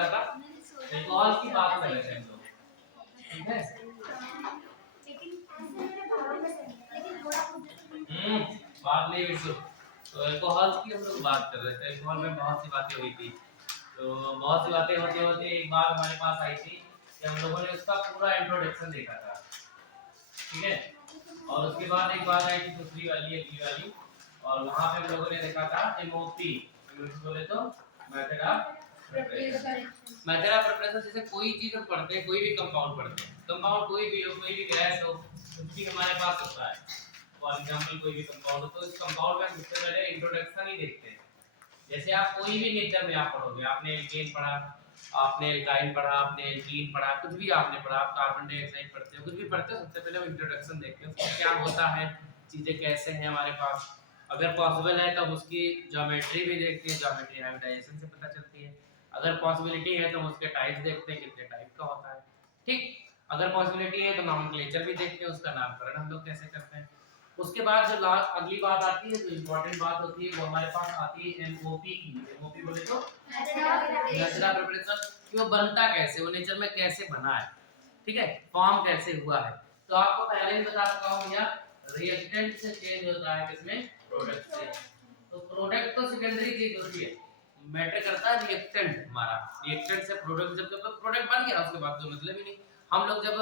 रहा था, अल्कोहल की बात कर रहे थे हम लोग, ठीक है। बात नहीं बिल्कुल। तो अल्कोहल की हम लोग बात कर रहे थे, अल्कोहल में बहुत सी बातें हुई थी। तो बहुत सी बातें होते होते एक बार हमारे पास आई थी कि हम लोगों ने उसका पूरा इंट्रोडक्शन देखा था, ठीक है। और उसके बाद एक बात आई थी दूसरी वाली, अगली वाली, और वहां पे हम लोगों ने देखा था एमओपी, बोले तो method of preparation. Method of preparation जैसे कोई चीज हम पढ़ते हैं, कोई भी कंपाउंड पढ़ते हैं, कंपाउंड कोई भी हो, कोई भी गैस हो, कुछ भी हमारे पास होता है, फॉर एग्जांपल कोई भी कंपाउंड हो, तो इस कंपाउंड में सबसे पहले इंट्रोडक्शन ही देखते हैं। जैसे आप कोई भी नेचर में आप पढ़ोगे, आपने एल्केन पढ़ा, आपने एल्काइन पढ़ा, आपने एल्कीन पढ़ा, कुछ भी आपने पढ़ा, आप कार्बन डाइऑक्साइड पढ़ते हो, कुछ भी पढ़ते हो, सबसे पहले हम इंट्रोडक्शन देखते हैं, उसमें क्या होता है, चीजें कैसे हैं हमारे पास। अगर पॉसिबल है तो उसकी ज्योमेट्री भी देखते हैं, ज्योमेट्री हाइब्रिडाइजेशन से पता चलती है। अगर पॉसिबिलिटी है तो उसके टाइप्स देखते हैं, कितने टाइप का होता है, ठीक। अगर पॉसिबिलिटी है तो नॉमेनक्लेचर भी देखते हैं, उसका नामकरण हम लोग कैसे करते हैं। उसके बाद जो अगली बात आती है, जो इम्पोर्टेंट बात होती है, वो हमारे पास आती है एमओपी की। एमओपी बोले तो नेचर ऑफ प्रिपरेशन, कि वो बनता कैसे, वो नेचर में कैसे बना है, ठीक है, फॉर्म कैसे हुआ है। तो आपको पहले ही बता चुका हूं भैया, रिएक्टेंट से चेंज होता है किसमें, प्रोडक्ट से। तो प्रोडक्ट तो सेकेंडरी चीज होती है, मैटर करता है रिएक्टेंट हमारा। रिएक्टेंट से प्रोडक्ट, जब प्रोडक्ट बन गया उसके बाद तो मतलब ही नहीं। हम लोग जब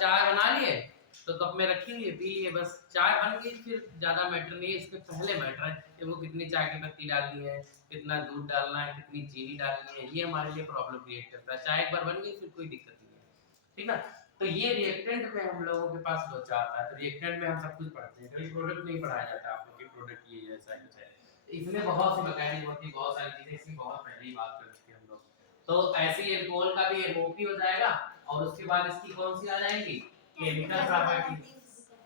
चाय बना लिए तो कप में रख लिए, पी लिए, बस चाय बन गई, फिर ज्यादा मैटर नहीं है। इसके पहले मैटर है कि वो कितनी चाय की पत्ती डालनी है, कितना दूध डालना है, कितनी चीनी डालनी है, ये हमारे लिए प्रॉब्लम क्रिएट करता है। चाय एक बार बन गई फिर कोई दिक्कत नहीं है, ठीक ना। तो ये रिएक्टेंट में हम लोगों के पास लोचा आता है, तो रिएक्टेंट में हम सब कुछ पढ़ते हैं, कभी प्रोडक्ट नहीं पढ़ाया जाता आप लोग की, प्रोडक्ट ये ऐसा कुछ है। इसमें बहुत सी मैकेनिक होती है, बहुत सारी चीजें, इसकी बहुत पहले ही बात कर चुके हैं हम लोग। तो ऐसे ही अल्कोहल का भी एमओपी हो जाएगा, और उसके बाद इसकी कौन सी आ जाएगी, केमिकल प्रॉपर्टी।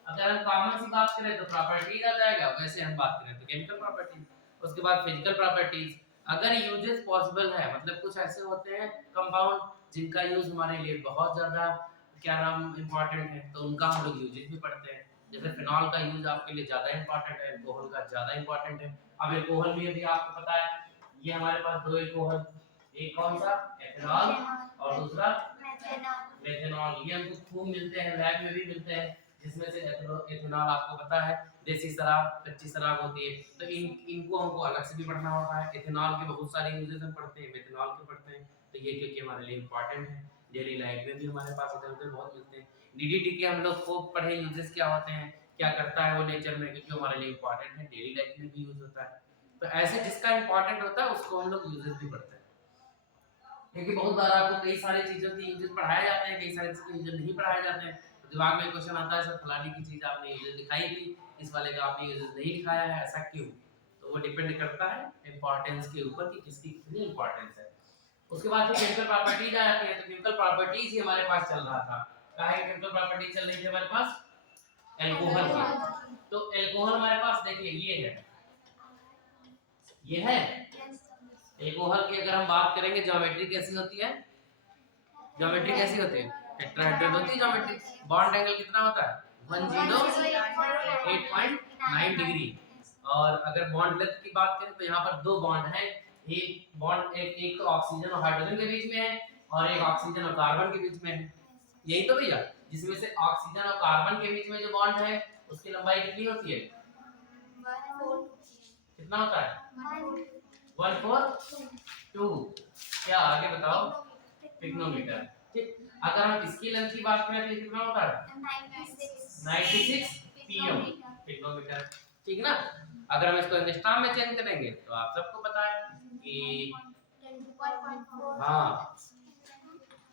अगर हम कॉमन सी बात करें तो प्रॉपर्टीज आ जाएगा, वैसे हम बात करें तो केमिकल प्रॉपर्टीज। उसके बाद फिजिकल प्रॉपर्टीज। अगर यूजेस पॉसिबल है, मतलब कुछ ऐसे होते हैं कंपाउंड जिनका यूज हमारे लिए बहुत ज्यादा क्या नाम इंपॉर्टेंट है, तो उनका हम लोग यूजेस भी पढ़ते हैं। जैसे फिनॉल का यूज आपके लिए ज्यादा इंपॉर्टेंट है, अल्कोहल का ज्यादा इंपॉर्टेंट है। अब अल्कोहल में यदि आपको पता है, ये हमारे पास दो अल्कोहल, एक कौन सा, एथेनॉल, और दूसरा मेथनॉल। ये हमको खूब मिलते हैं, लैब में भी मिलते हैं, जिसमें से एथेनॉल आपको पता है देसी शराब, कच्ची शराब होती है, तो इनको हमको अलग से भी पढ़ना होता है। एथेनॉल के बहुत सारे यूजेस हम पढ़ते हैं, मेथनॉल के पढ़ते हैं, तो ये क्योंकि हमारे लिए इंपॉर्टेंट है, डेली लाइफ में भी हमारे पास इधर उधर बहुत मिलते हैं। डीडीटी के हम लोग खूब पढ़े, यूजेस क्या होते हैं, क्या करता है वो नेचर में, क्योंकि हमारे लिए इंपॉर्टेंट है, डेली लाइफ में भी यूज होता है। तो ऐसे जिसका इंपॉर्टेंट होता है उसको हम लोग यूजेस भी पढ़ते हैं, क्योंकि बहुत बार आपको कई सारी चीजों की यूजेस पढ़ाए जाते हैं, कई सारी चीजें यूजेस नहीं पढ़ाए जाते हैं। तो दिमाग में क्वेश्चन आता है, सर फलानी की चीज आपने यूजेस दिखाई थी, इस वाले का आपने यूजेस नहीं दिखाया है, ऐसा क्यों। तो वो डिपेंड करता है इंपॉर्टेंस के ऊपर कि किसकी कितनी इंपॉर्टेंस है। उसके बाद फिर केमिकल प्रॉपर्टीज आ जाती है, तो केमिकल प्रॉपर्टीज ही हमारे पास चल रहा था। क्या है केमिकल प्रॉपर्टीज चल रही थी हमारे पास, अल्कोहल की। तो अल्कोहल हमारे पास देखिए ये है अल्कोहल की। अगर हम बात करेंगे ज्योमेट्री कैसी होती है, ज्योमेट्री कैसी होती है, टेट्राहेड्रल होती है ज्योमेट्री। बॉन्ड एंगल कितना होता है, 108.9 डिग्री। और अगर बॉन्ड लेंथ की बात करें तो यहाँ पर दो बॉन्ड हैं, एक बॉन्ड एक तो ऑक्सीजन और हाइड्रोजन के बीच में है, और एक ऑक्सीजन और कार्बन के बीच में है। यही तो भैया, जिसमें से ऑक्सीजन और कार्बन के बीच में जो बॉन्ड है उसकी लंबाई कितनी होती है, कितना होता है, 142। क्या आगे बताओ, पिग्नोमीटर, ठीक। अगर हम इसकी लेंथ की बात करें तो कितना होता है, 96 पीएम पिग्नोमीटर, ठीक ना। अगर हम इसको एंगस्ट्रॉम में चेंज करेंगे तो आप सबको पता है कि हाँ,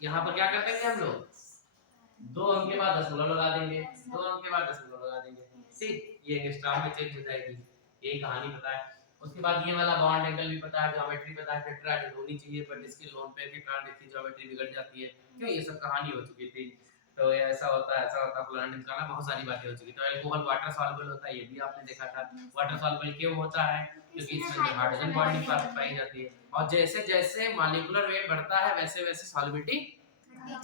यहाँ पर क्या कर देंगे हम लोग, 2 अंक के बाद दशमलव लगा देंगे, 2 अंक के बाद दशमलव लगा देंगे, ठीक। ये एंगस्ट्रॉम में चेंज हो जाएगी, यही कहानी पता है। उसके बाद ये वाला बॉन्ड एंगल भी पता है, ज्योमेट्री पता है, टेट्राहेड्रल होनी चाहिए, बट इसके लोन पे टेट्राहेड्रल की ज्योमेट्री बिगड़ जाती है, क्यों, ये सब कहानी हो चुकी थी। तो ये ऐसा होता है, ऐसा होता है, फलाना ढिमकाना, बहुत सारी बातें हो चुकी। तो अल्कोहल वाटर सॉल्युबल होता है, ये भी आपने देखा था। वाटर सॉल्युबल क्यों होता है, क्योंकि इसमें जो हाइड्रोजन बॉन्डिंग पाई जाती है, और जैसे जैसे मॉलिक्यूलर वेट बढ़ता है वैसे वैसे सॉल्युबिलिटी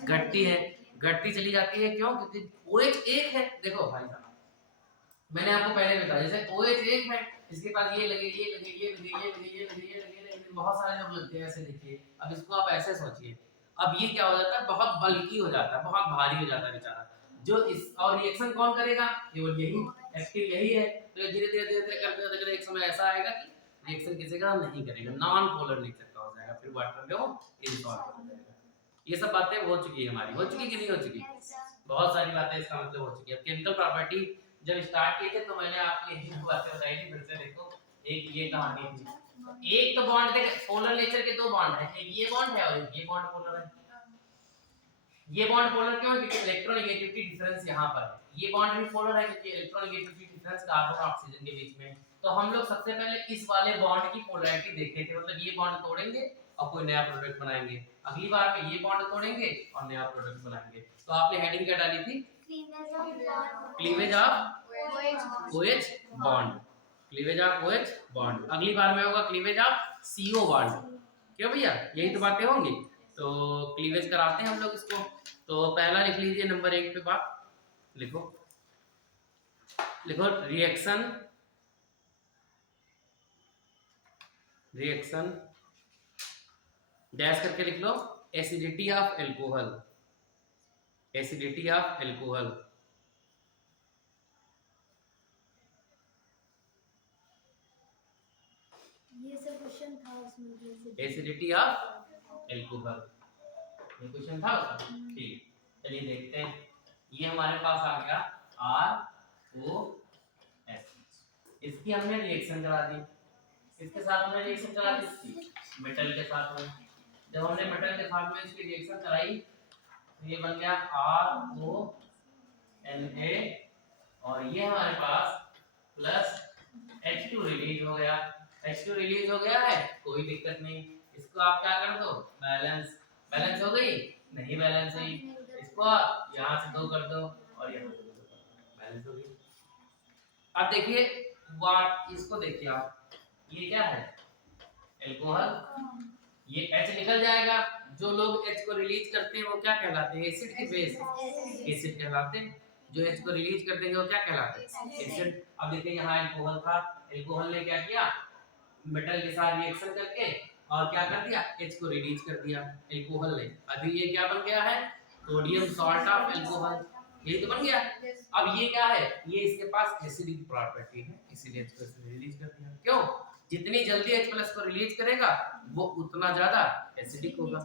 घटती है, घटती चली जाती है। क्यों, क्योंकि OH एक है, देखो भाई साहब मैंने आपको पहले बताया, जैसे OH एक है, इसके पास ये लगे, ये लगे, ये लगे, ये लगे, ये लगे, ये लगे, ये लगे, बहुत सारे लोग लगते हैं ऐसे, देखिए अब इसको आप ऐसे सोचिए, अब ये क्या हो जाता है, बहुत बल्की हो जाता है, बहुत भारी हो जाता है बेचारा, जो इस और रिएक्शन कौन करेगा, केवल यही एक्टिव यही है। तो धीरे धीरे धीरे धीरे करते करते एक समय ऐसा आएगा कि रिएक्शन किसी का नहीं करेगा, नॉन पोलर नेचर का हो जाएगा, फिर वाटर में वो इनसॉल्व हो जाएगा। ये सब बातें हो चुकी है हमारी, हो चुकी कि नहीं हो चुकी, बहुत सारी बातें इसका मतलब हो चुकी है। केमिकल प्रॉपर्टी जब स्टार्ट किए थे तो मैंने आपको यही बातें बताई थी, फिर से देखो एक ये कहानी थी, एक तो बॉन्ड देख, पोलर नेचर के दो बॉन्ड है, एक ये बॉन्ड है और एक ये बॉन्ड पोलर है। ये बॉन्ड पोलर क्यों है, क्योंकि इलेक्ट्रोनेगेटिविटी डिफरेंस यहाँ पर है। ये बॉन्ड भी पोलर है क्योंकि इलेक्ट्रोनेगेटिविटी डिफरेंस कार्बन और ऑक्सीजन के बीच में। तो हम लोग सबसे पहले इस वाले बॉन्ड की पोलैरिटी देखे थे, मतलब ये बॉन्ड तोड़ेंगे और कोई नया प्रोडक्ट बनाएंगे, अगली बार में ये बॉन्ड तोड़ेंगे और नया प्रोडक्ट बनाएंगे। तो आपने हेडिंग क्या डाली थी, cleavage of OH bond, cleavage of OH bond. अगली बार में होगा क्लीवेज ऑफ CO बॉन्ड, क्यों भैया, यही तो बातें होंगी। तो क्लीवेज कराते हैं हम लोग इसको। तो पहला लिख लीजिए नंबर 1 पे बात, लिखो लिखो रिएक्शन डैश करके लिख लो, acidity of alcohol, acidity of alcohol. ये सब क्वेश्चन था उसमें, एसिडिटी ऑफ एल्कोहल, ये क्वेश्चन था उसका, ठीक। चलिए देखते हैं, ये हमारे पास आ गया ROS, इसकी हमने रिएक्शन करा दी, इसके साथ हमने रिएक्शन करा दी, इसकी मेटल के साथ में। जब हमने मेटल के साथ में इसकी रिएक्शन कराई तो ये बन गया RONA, और ये हमारे पास प्लस H2 रिलीज हो गया। H2 रिलीज हो गया है, कोई दिक्कत नहीं, इसको आप क्या कर दो, बैलेंस, बैलेंस हो गई, नहीं बैलेंस हुई, इसको आप यहाँ से 2 कर दो और यहाँ से 2 कर दो, बैलेंस हो गई। अब देखिए वाट, इसको देखिए आप, ये क्या है, एल्कोहल, ये H निकल जाएगा, जो लोग H को रिलीज करते हैं वो क्या कहलाते हैं, एसिड की बेस, एसिड कहलाते हैं। जो H को रिलीज कर देंगे वो क्या कहलाते हैं, एसिड। अब देखिए यहाँ एल्कोहल था, एल्कोहल ने क्या किया, मेटल के साथ रिएक्शन करके और क्या कर दिया, H को रिलीज कर दिया एल्कोहल ने। अभी ये क्या बन गया है, सोडियम सॉल्ट ऑफ एल्कोहल, यही तो बन गया। अब ये क्या है, ये इसके पास एसिडिक प्रॉपर्टी है, इसीलिए H को रिलीज कर दिया। क्यों, जितनी जल्दी H+ को रिलीज करेगा वो उतना ज्यादा एसिडिक होगा।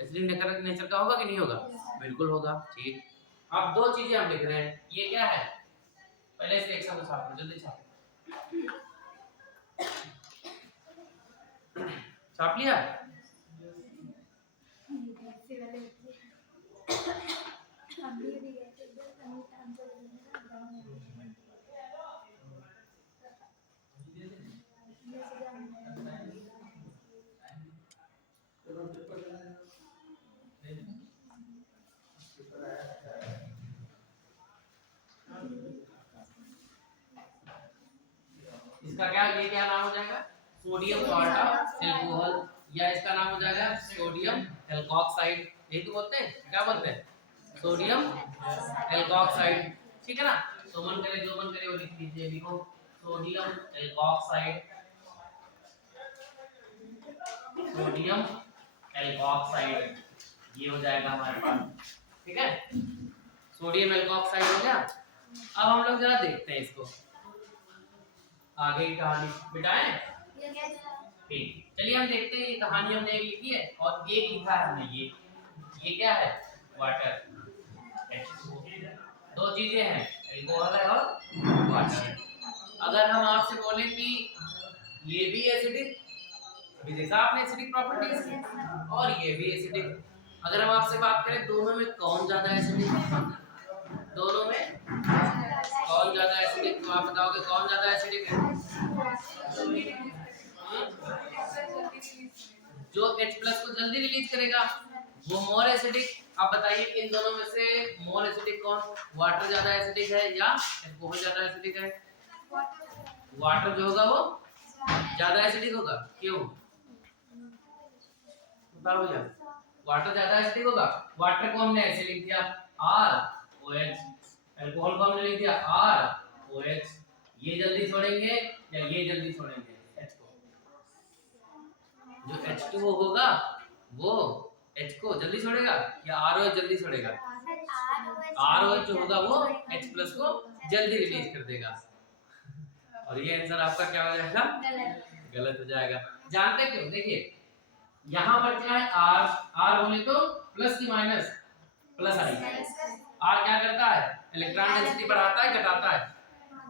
एसिडिक नेचर का होगा कि नहीं होगा, बिल्कुल होगा, ठीक। अब 2 चीजें हम लिख रहे हैं, ये क्या है, पहले इस रिएक्शन को छापो, जल्दी छापो, छाप लिया। इसका क्या, ये क्या नाम हो जाएगा, सोडियम सॉल्ट ऑफ एल्कोहल, या इसका नाम हो जाएगा सोडियम एल्कोक्साइड, यही तो बोलते हैं, क्या बोलते हैं, सोडियम एल्कोक्साइड, ठीक है ना। तो मन करे जो मन करे वो लिख लीजिए, लिखो सोडियम एल्कोक्साइड, सोडियम एल्कोक्साइड, ये हो जाएगा हमारे पास, ठीक है, सोडियम एल्कोक्साइड हो गया। अब हम लोग जरा देखते हैं इसको, आगे की कहानी बिटाएं, ठीक। चलिए हम देखते हैं, ये कहानी हमने एक लिखी है और एक लिखा है हमने, ये क्या है, वाटर, दो चीजें हैं, एल्कोहल है और वाटर। अगर हम आपसे बोले कि ये भी एसिडिक, अभी देखा आपने एसिडिक प्रॉपर्टीज, और ये भी एसिडिक, अगर हम आपसे बात करें दोनों में कौन ज्यादा एसिडिक, दोनों में कौन ज्यादा एसिडिक, तो आप बताओगे कौन ज्यादा एसिडिक है, जो H+ को जल्दी रिलीज करेगा वो मोर एसिडिक। आप बताइए इन दोनों में से मोर एसिडिक कौन, वाटर ज्यादा एसिडिक है या एल्कोहल ज्यादा एसिडिक है, वाटर जो होगा वो ज्यादा एसिडिक होगा, क्यों बताओ भैया, वाटर ज्यादा एसिडिक होगा। वाटर को हमने ऐसे लिख दिया ROH, एल्कोहल को हमने लिख दिया ROH, ये जल्दी छोड़ेंगे या ये जल्दी छोड़ेंगे H को, जो H2O होगा वो H को जल्दी छोड़ेगा या ROH जल्दी छोड़ेगा? ROH जो होगा वो H प्लस को जल्दी रिलीज कर देगा। और ये आंसर आपका क्या हो जाएगा? गलत हो जाएगा। जानते क्यों? देखिए यहाँ पर क्या है, R बोले तो प्लस की माइनस प्लस आई। R क्या करता है? इलेक्ट्रॉन डेंसिटी बढ़ाता है घटाता है?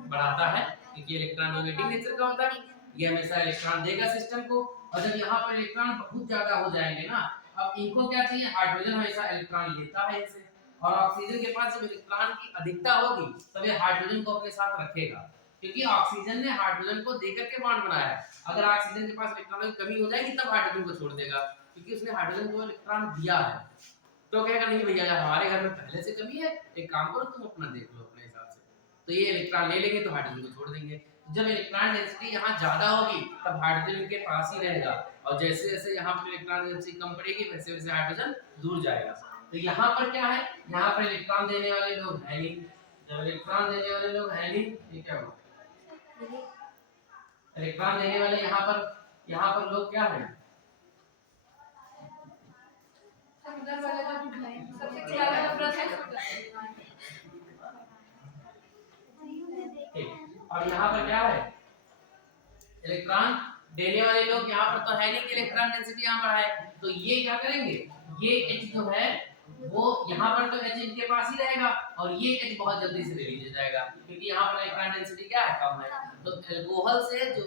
बढ़ाता है, क्योंकि इलेक्ट्रॉन नेगेटिव नेचर का होता है। ये हमेशा इलेक्ट्रॉन देगा सिस्टम को। और जब यहाँ पर इलेक्ट्रॉन बहुत ज्यादा हो जाएंगे ना, अब इनको क्या चाहिए? हाइड्रोजन हमेशा इलेक्ट्रॉन लेता है इनसे, और ऑक्सीजन के पास जब इलेक्ट्रॉन की अधिकता होगी तब ये हाइड्रोजन को अपने साथ रखेगा, क्योंकि ऑक्सीजन ने हाइड्रोजन को देकर के बॉन्ड बनाया है। अगर ऑक्सीजन के पास इलेक्ट्रॉन की कमी हो जाएगी तब हाइड्रोजन को छोड़ देगा, क्योंकि उसने हाइड्रोजन को इलेक्ट्रॉन दिया है। तो कहेगा नहीं भैया यार हमारे घर में पहले से कमी है, एक काम करो तुम अपना देख लो अपने हिसाब से। तो ये इलेक्ट्रॉन ले लेंगे तो हाइड्रोजन को छोड़ देंगे। जब इलेक्ट्रॉन डेंसिटी यहाँ ज्यादा होगी तब हाइड्रोजन इनके पास ही रहेगा, और जैसे जैसे यहाँ पर इलेक्ट्रॉन डेंसिटी कम पड़ेगी वैसे वैसे हाइड्रोजन दूर जाएगा। तो यहाँ पर क्या है? यहाँ पर इलेक्ट्रॉन देने वाले लोग हैं नहीं। जब इलेक्ट्रॉन देने वाले लोग हैं नहीं, ये क्या होगा? इलेक्ट्रॉन देने वाले यहाँ पर लोग क्या है? और यहाँ पर क्या है? इलेक्ट्रॉन देने वाले लोग यहाँ पर तो है नहीं कि इलेक्ट्रॉन डेंसिटी यहाँ पर है, तो ये क्या करेंगे? ये H जो है वो यहाँ पर तो H इनके पास ही रहेगा, और ये H बहुत जल्दी से रिलीज हो जाएगा, क्योंकि यहाँ पर इलेक्ट्रॉन डेंसिटी क्या है? कम है। तो अल्कोहल से जो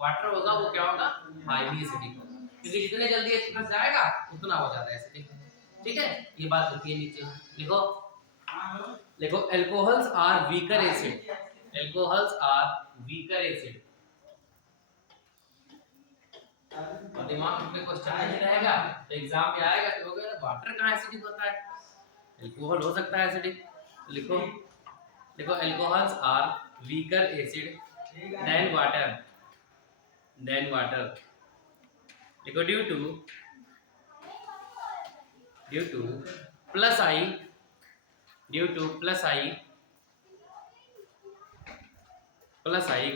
वाटर होगा वो क्या होगा? हाईली एसिडिक होगा, क्योंकि जितने जल्दी H प्लस जाएगा उतना हो जाता है एसिडिक। ठीक है, ये बात लिखिए नीचे, लिखो लिखो alcohols are weaker acid. Alcohols are weaker acid. और दिमाग में क्वेश्चन नहीं रहेगा तो एग्जाम में आएगा तो होगा वाटर कहाँ एसिडिक होता है? अल्कोहल हो सकता है एसिडिक। लिखो लिखो alcohols are weaker acid than water. लिखो due to plus I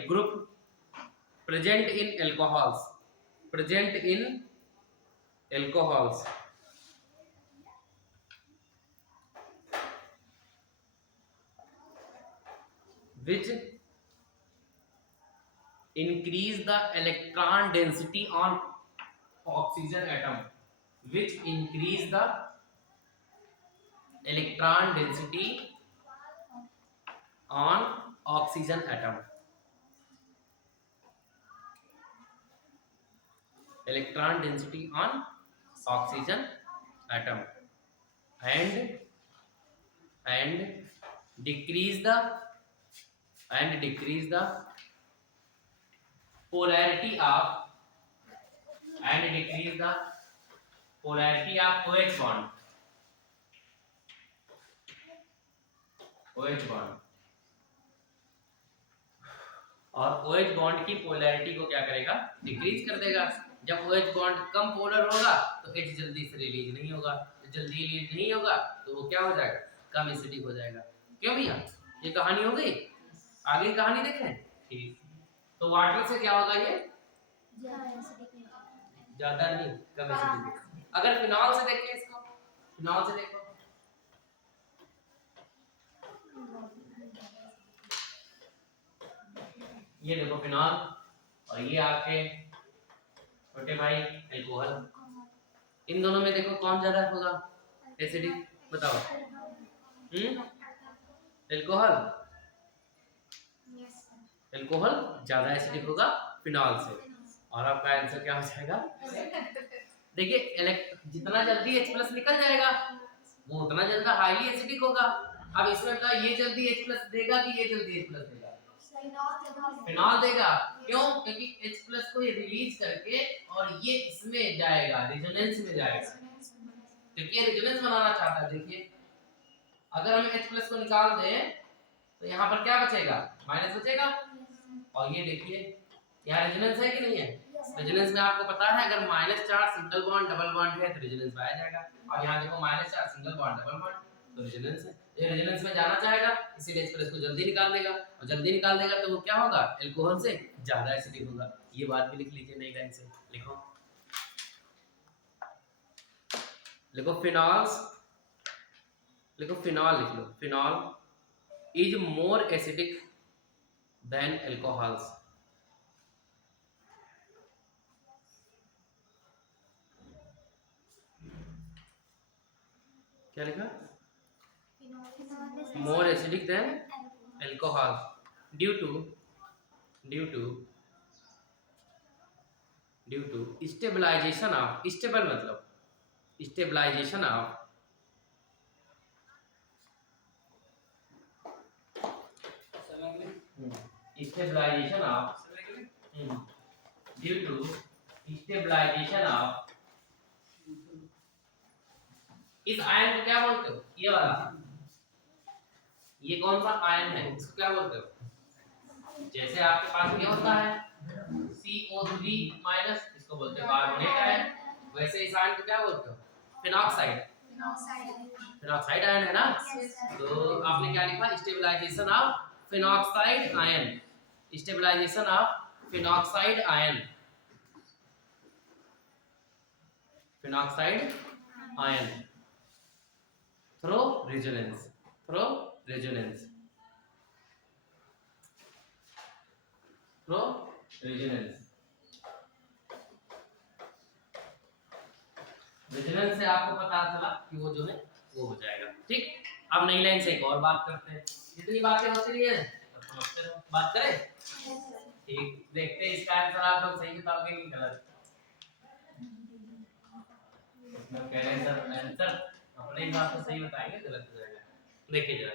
group present in alcohols which increase the electron density on oxygen atom, which increase the electron density on oxygen atom, electron density on oxygen atom, and decrease the polarity of OH bond, और OH bond की polarity को क्या करेगा? Decrease कर देगा। जब OH bond कम polar होगा तो H जल्दी से रिलीज नहीं होगा, जल्दी रिलीज नहीं होगा तो वो क्या हो जाएगा? कम एसिडिक हो जाएगा। क्यों भैया? ये कहानी हो गई, आगे कहानी देखें। ठीक, तो वाटर से क्या होगा? ये ज्यादा नहीं, कम एसिडिक। अगर फिनॉल से देखें इसको, फिनॉल से देखो, ये देखो फिनॉल, और ये आपके छोटे भाई अल्कोहल। इन दोनों में देखो कौन ज्यादा होगा एसिडिक? बताओ। अल्कोहल ज्यादा एसिडिक होगा फिनॉल से, और आपका आंसर क्या हो जाएगा? देखिए जितना जल्दी H प्लस निकल जाएगा वो उतना जल्दी हाईली एसिडिक होगा। अब इसमें बताओ ये जल्दी H प्लस देगा कि ये जल्दी H प्लस देगा? फिनॉल देगा। क्यों? क्योंकि H प्लस को ये रिलीज करके और ये इसमें जाएगा, रेजोनेंस में जाएगा, क्योंकि ये रेजोनेंस बनाना चाहता है। देखिए अगर हम H प्लस को निकाल दें तो यहाँ पर क्या बचेगा? माइनस बचेगा। और ये देखिए यहाँ रेजोनेंस है कि नहीं है? रेजोनेंस में आपको पता है अगर minus charge single bond double bond है तो रेजोनेंस में आ जाएगा, और यहाँ देखो minus charge single bond double bond तो रेजोनेंस है। ये रेजोनेंस में जाना चाहेगा, इसीलिए H प्लस को जल्दी निकाल देगा, और जल्दी निकाल देगा तो वो क्या होगा? अल्कोहल से ज्यादा एसिडिक होगा। ये बात भी लिख लीजिए, नहीं लाइन से लिखो। लिखो फिनॉल्स, लिखो फिनॉल, लिख लो phenol is more acidic than alcohols. क्या लिखा? More acidic than alcohol due to stabilisation of, stable मतलब stabilisation of stabilisation of due to stabilisation of, इस आयन को क्या बोलते हो? ये वाला, ये कौन सा आयन है, इसको क्या बोलते हो? जैसे आपके पास ये होता है CO3 माइनस, इसको बोलते हैं कार्बोनेट आयन, वैसे इस आयन को क्या बोलते हो? फिनॉक्साइड। फिनॉक्साइड आयन है ना। तो आपने क्या लिखा? Stabilization of phenoxide ion, stabilization of phenoxide ion, phenoxide ion through resonance, through resonance, through resonance. Resonance से आपको पता चला कि वो जो है वो हो जाएगा। ठीक, अब नई लाइन से एक और बात करते हैं। जितनी बातें होती रही है समझते रहो। बात करें? ठीक, देखते हैं इसका आंसर आप लोग सही बताओगे कि गलत। इसमें कह रहे हैं सर आंसर अपने हिसाब से सही बताएंगे, गलत हो जाएगा। देखिए जरा,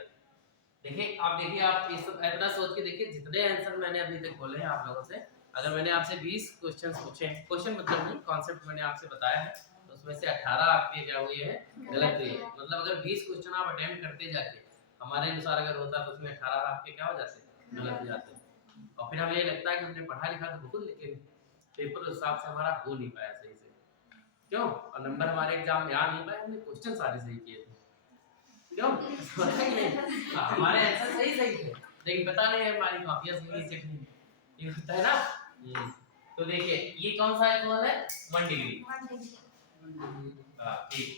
देखिए आप, देखिए आप इस इतना सोच के देखिए, जितने आंसर मैंने अभी तक बोले हैं आप लोगों से, अगर मैंने आपसे 20 क्वेश्चंस पूछे हैं, क्वेश्चन मतलब नहीं, कॉन्सेप्ट मैंने आपसे बताया है, तो उसमें से 18 आपके क्या हुए हैं? गलत हुए हैं। मतलब अगर 20 क्वेश्चन आप अटेम्प्ट करते जाते, हमारे अनुसार अगर होता तो उसमें 18 आपके क्या हो जाते? गलत हो जाते। और फिर हमें ये लगता है कि हमने पढ़ा लिखा तो बहुत, लेकिन पेपर उस हिसाब से हमारा हो नहीं पाया सही से। क्यों? और नंबर हमारे एग्जाम में आ नहीं पाए, हमने क्वेश्चन सारे सही किए थे। क्यों? हमारे आंसर सही थे, लेकिन पता नहीं है हमारी कॉपियां सही है चेक नहीं, ये होता है ना। तो देखिए ये कौन सा एल्कोहल है? 1 डिग्री। ठीक,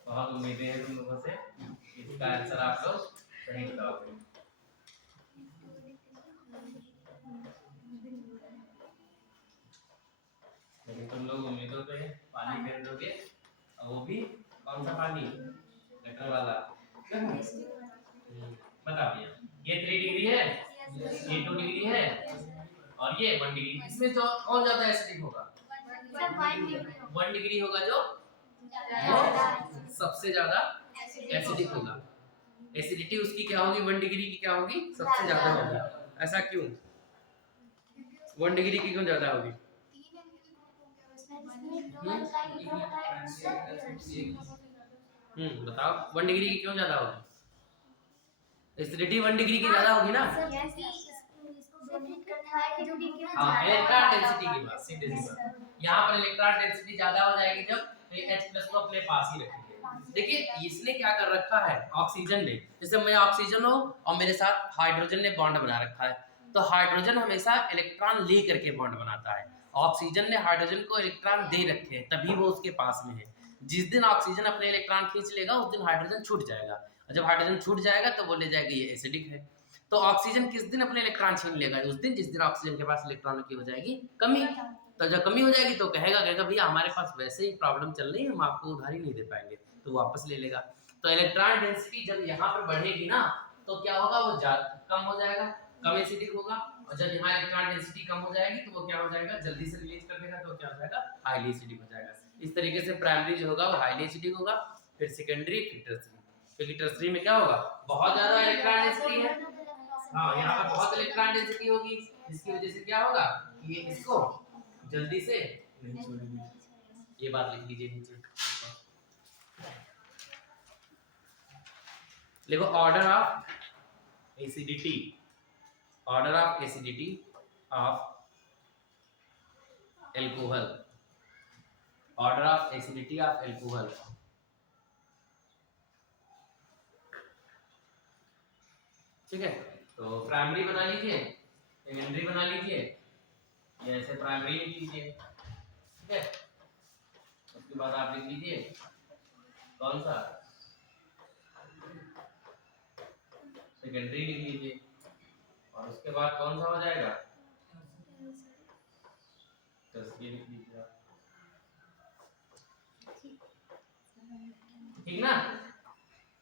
बहुत उम्मीदें हैं तुम लोगों से, इसका आंसर आप लोग सही बताओगे। लेकिन तुम लोग उम्मीदों पे पानी फेर दोगे, और वो भी कौन सा पानी? लेटर वाला। बता दिया, ये 3 डिग्री है, ये 2 डिग्री है, और ये 1 डिग्री। इसमें जो कौन ज्यादा एसिडिक होगा? 1 डिग्री होगा, जो सबसे ज्यादा एसिडिक होगा। एसिडिटी उसकी क्या होगी? 1 डिग्री की क्या होगी? सबसे ज्यादा होगी। ऐसा क्यों? 1 डिग्री की क्यों ज्यादा होगी? बताओ 1 डिग्री की क्यों ज्यादा होगी? एसिडिटी 1 डिग्री की ज्यादा होगी ना। हाँ, इलेक्ट्रॉन डेंसिटी की बात, सीधे सी बात। यहाँ पर इलेक्ट्रॉन डेंसिटी ज्यादा हो जाएगी जब H+ को अपने पास ही रखेंगे। देखिए इसने क्या कर रखा है, ऑक्सीजन ने, जैसे मैं ऑक्सीजन हूँ और मेरे साथ हाइड्रोजन ने बॉन्ड बना रखा है, तो हाइड्रोजन हमेशा इलेक्ट्रॉन ले करके बॉन्ड बनाता है। ऑक्सीजन ने हाइड्रोजन को इलेक्ट्रॉन दे रखे हैं, तभी वो उसके पास में है। जिस दिन ऑक्सीजन अपने इलेक्ट्रॉन खींच लेगा उस दिन हाइड्रोजन छूट जाएगा, और जब हाइड्रोजन छूट जाएगा तो बोले जाएगा ये एसिडिक है। तो ऑक्सीजन किस दिन अपने इलेक्ट्रॉन छीन लेगा? उस दिन जिस दिन ऑक्सीजन के पास इलेक्ट्रॉनों की हो जाएगी कमी। तो जब कमी हो जाएगी तो कहेगा भैया हमारे पास वैसे ही प्रॉब्लम चल रही है, हम आपको उधार ही नहीं दे पाएंगे, तो वापस ले लेगा। तो इलेक्ट्रॉन डेंसिटी जब यहाँ पर बढ़ेगी ना, तो क्या होगा? वो कम हो जाएगा, कम एसिडिक होगा। और जब यहाँ इलेक्ट्रॉन डेंसिटी कम हो जाएगी तो वो क्या हो जाएगा? जल्दी से रिलीज कर देगा, तो क्या हो जाएगा? हाईली एसिडिक हो जाएगा। इस तरीके से प्राइमरी जो होगा वो हाईली एसिडिक होगा, फिर सेकेंडरी, फिर टर्सरी। क्योंकि टर्सरी में क्या होगा? बहुत ज्यादा इलेक्ट्रॉन डेंसिटी है, हाँ यहाँ पर बहुत इलेक्ट्रॉन डेंसिटी होगी, जिसकी वजह से क्या होगा? ये इसको जल्दी से नहीं छोड़ेगी। ये बात लिख लीजिए नीचे, लिखो order of acidity, order of acidity of alcohol, order of acidity of alcohol. ठीक है, तो प्राइमरी बना लीजिए, सेकेंडरी बना लीजिए, जैसे प्राइमरी लिख लीजिए। ठीक है, उसके बाद आप लिख लीजिए कौन सा? सेकेंडरी लिख लीजिए। और उसके बाद कौन सा हो जाएगा? टर्शियरी लिख लीजिए आप। ठीक ना?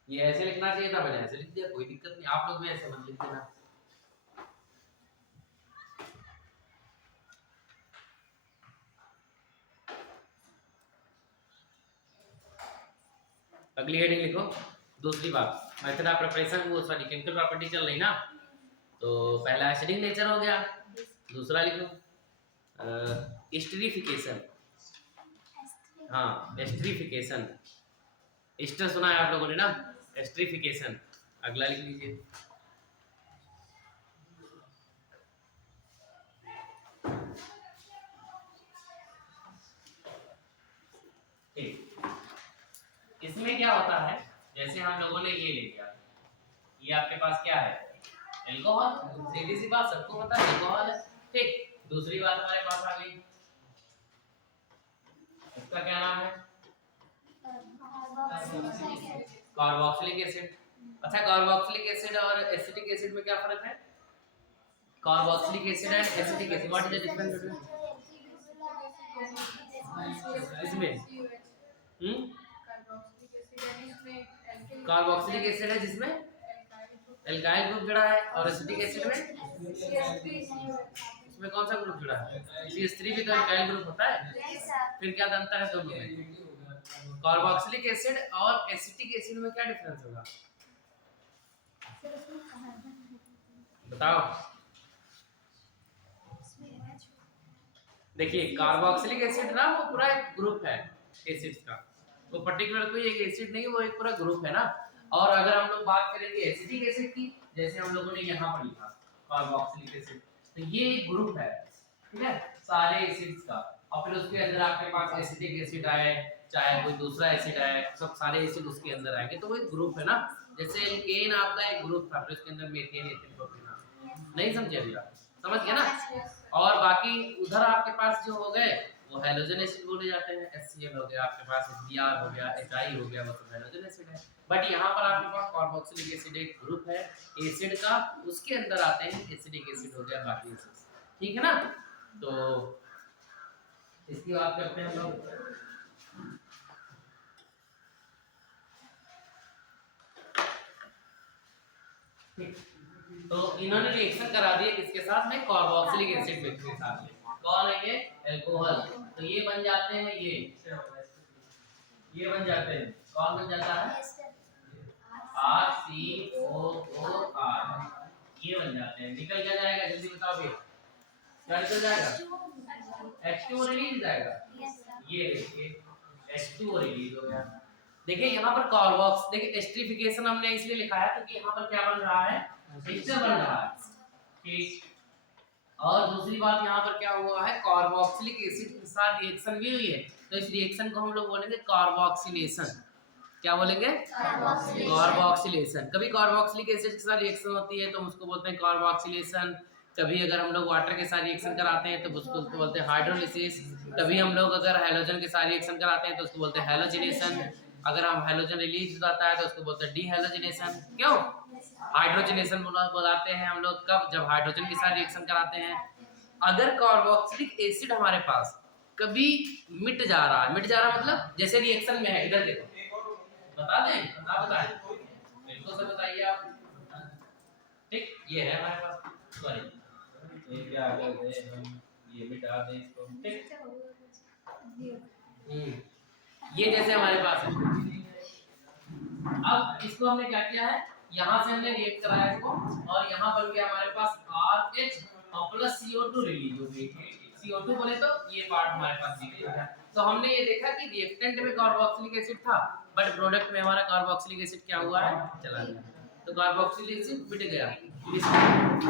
ये ऐसे लिखना चाहिए था, मैंने ऐसे लिख दिया, कोई दिक्कत नहीं, आप लोग भी ऐसे मत लिख देना। अगली हेडिंग लिखो। दूसरी बात, मेथड ऑफ प्रिपरेशन, वो सॉरी केमिकल प्रॉपर्टी चल रही ना, तो पहला एसिडिक नेचर हो गया। दूसरा लिखो एस्टरिफिकेशन। हाँ, एस्टरिफिकेशन, एस्टर सुना है आप लोगों ने ना, एस्टरिफिकेशन। अगला लिख लीजिए। ठीक, इसमें क्या होता है, जैसे हम लोगों ने ये ले लिया, ये आपके पास क्या है? एल्कोहल। सीधी सी बात, सबको पता है एल्कोहल है। ठीक, दूसरी बात हमारे पास आ गई, इसका क्या नाम है? Carboxylic acid. अच्छा, कार्बोक्सिलिक एसिड और एसिटिक एसिड में क्या फर्क है? Carboxylic acid and acetic acid, what is the difference between इसमें? कार्बोक्सिलिक एसिड है जिसमें एल्काइल ग्रुप जुड़ा है, और एसिटिक एसिड में इसमें कौन सा ग्रुप जुड़ा है? CH3 भी तो एल्काइल ग्रुप होता है। फिर क्या अंतर है दोनों में? कार्बोक्सिलिक एसिड और एसिटिक एसिड में क्या डिफरेंस होगा बताओ? देखिए, कार्बोक्सिलिक एसिड ना वो पूरा एक ग्रुप है एसिड्स का, वो पर्टिकुलर कोई एक एसिड नहीं, वो एक पूरा ग्रुप है ना। और अगर हम लोग बात करेंगे एसिटिक एसिड की, जैसे हम लोगों ने यहाँ पर लिखा कार्बोक्सिलिक एसिड, तो ये एक ग्रुप है, ठीक है, सारे एसिड्स का। और फिर उसके अंदर आपके पास एसिटिक एसिड आए, चाहे कोई दूसरा एसिड आए, सब सारे एसिड उसके अंदर आएंगे, तो वो एक ग्रुप है ना। जैसे एल्केन आपका एक ग्रुप था, फिर उसके अंदर मीथेन, एथिल, प्रोपेन। नहीं समझे अभी आप? समझ गए ना? और बाकी उधर आपके पास जो हो गए वो हैलोजन एसिड बोले जाते हैं। HCl हो गया आपके पास, Br हो गया, HI हो गया, वो सब हैलोजन एसिड है। बट यहाँ पर आपके पास कार्बोक्सिलिक एसिड एक ग्रुप है एसिड का, उसके अंदर आते हैं एसिडिक एसिड हो गया, बाकी एसिड्स, ठीक है ना। तो इसकी बात करते हैं हम लोग। ठीक, तो इन्होंने रिएक्शन करा दिए किसके साथ में? कार्बोक्सिलिक एसिड मिक्स के साथ में। कौन है ये? एल्कोहल। तो ये बन जाते हैं, ये बन जाते हैं, कौन बन जाता है? HCOOR, ये बन जाते हैं। निकल क्या जाएगा जल्दी बताओ भैया, क्या निकल जाएगा? H2O रिलीज जाएगा। ये देखिए H2O रिलीज हो गया। देखिए यहाँ पर कार्बोक्स, देखिए एस्टरिफिकेशन हमने इसलिए लिखा है क्योंकि यहाँ पर क्या बन रहा है? एस्टर बन रहा है, ठीक। और दूसरी बात यहाँ पर क्या हुआ है? कार्बोक्सिलिक एसिड के साथ रिएक्शन भी हुई है, तो इस रिएक्शन को हम लोग बोलेंगे कार्बोक्सिलेशन। क्या बोलेंगे? कार्बोक्सिलेशन। कभी कार्बोक्सिलिक एसिड के साथ रिएक्शन होती है तो उसको बोलते हैं कार्बोक्सिलेशन। कभी अगर हम लोग वाटर के साथ रिएक्शन कराते हैं तो उसको बोलते हैं हाइड्रोलिसिस। कभी हम लोग अगर हैलोजन के साथ रिएक्शन कराते हैं तो उसको बोलते हैं हैलोजिनेशन। अगर हम हैलोजन रिलीज हो जाता है तो उसको बोलते हैं डीहैलोजिनेशन। क्यों हाइड्रोजनेशन बुलाते हैं हम लोग? कब? जब हाइड्रोजन के साथ रिएक्शन कराते हैं। अगर कार्बोक्सिलिक एसिड हमारे पास कभी मिट जा रहा है, मिट जा रहा मतलब जैसे रिएक्शन में है, इधर देखो, बता दें? आप बताएं, इनको सब बताइए आप। ठीक, ये है हमारे पास, सॉरी ये क्या करते हैं हम, ये मिटा दें इसको, ठीक। ये जैसे हमारे पास है, अब इसको हमने क्या किया है, यहाँ से हमने रिएक्ट कराया इसको, और यहाँ बन गया हमारे पास RH प्लस CO2 रिलीज हो गई। CO2 बोले तो ये पार्ट हमारे पास दिख रहा है। तो हमने ये देखा कि रिएक्टेंट में कार्बोक्सिलिक एसिड था, बट प्रोडक्ट में हमारा कार्बोक्सिलिक एसिड क्या हुआ है? चला गया। तो कार्बोक्सिलिक एसिड मिट गया।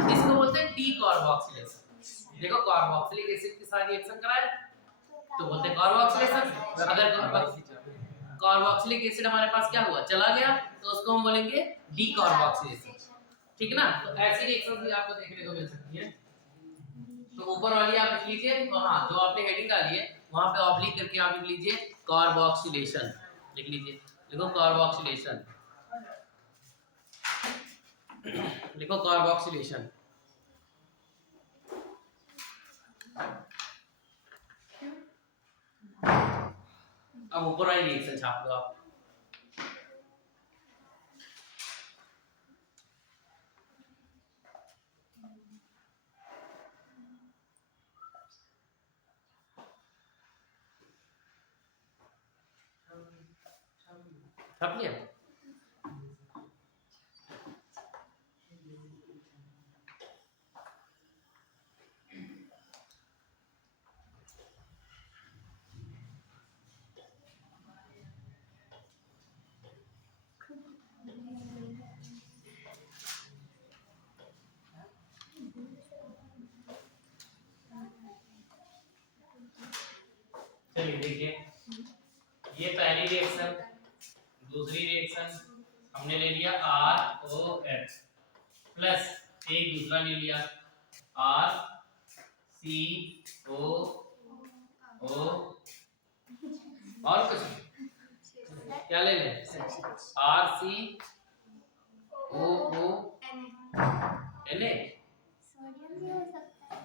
इसको बोलते हैं डी कार्बोक्सिलेशन। देखो कार्बोक्सिलिक एसिड के साथ रिएक्शन कराया तो बोलते हैं कार्बोक्सिलेशन। अगर कार्बोक्सिलिक एसिड हमारे पास क्या हुआ? चला गया, तो उसको हम बोलेंगे डी कार्बोक्सिलेशन, ठीक ना। तो ऐसी रिएक्शन भी आपको देखने को मिल सकती है। तो ऊपर वाली आप लिख लीजिए, हाँ जो आपने हेडिंग डाली है वहां पे ऑब्लिक करके आप लिख लीजिए कार्बोक्सिलेशन, लिख लीजिए। लिखो कार्बोक्सिलेशन, लिखो कार्बोक्सिलेशन। अब ऊपर वाली रिएक्शन छाप दो आप। छाप लिया? चलिए देखिए, ये पहली रिएक्शन, दूसरी रिएक्शन हमने ले लिया ROH प्लस एक दूसरा ले लिया RCOO और कुछ क्या ले लें? RCOO Na। सोडियम भी हो सकता है,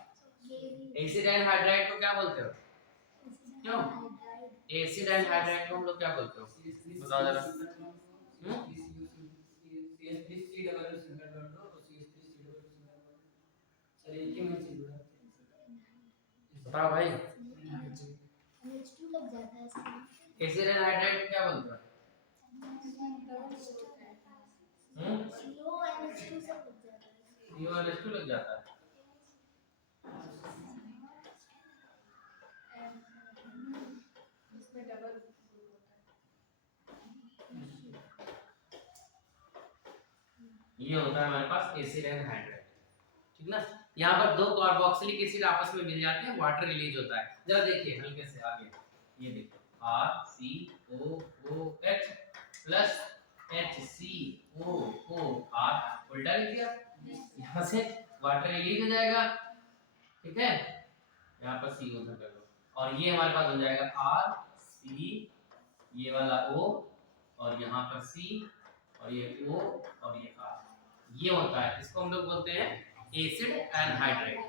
एसिड एनहाइड्राइड को क्या बोलते हो? क्यों? एसिड एनहाइड्राइड को हम लोग क्या बोलते हो? बताओ जरा। बताओ भाई। NH2 लग जाता है इसमें। एसिड एनहाइड्राइड को क्या बोलते हो? CONH2 सब लग जाता है। CONH2 लग जाता है। इसमें डबल ये होता है हमारे पास एसिड एनहाइड्राइड, ठीक ना। यहाँ पर दो कार्बोक्सिलिक एसिड आपस में मिल जाते हैं, वाटर रिलीज होता है। जरा देखिए हल्के से आगे, ये देखो RCOOH प्लस HCOOR उल्टा लिख दिया, यहाँ से वाटर रिलीज हो जाएगा, ठीक है। यहाँ पर C उधर कर दो और ये हमारे पास हो जाएगा RC, ये वाला O और यहाँ पर C और ये O और ये R। ये होता है, इसको हम लोग बोलते हैं एसिड एनहाइड्राइड,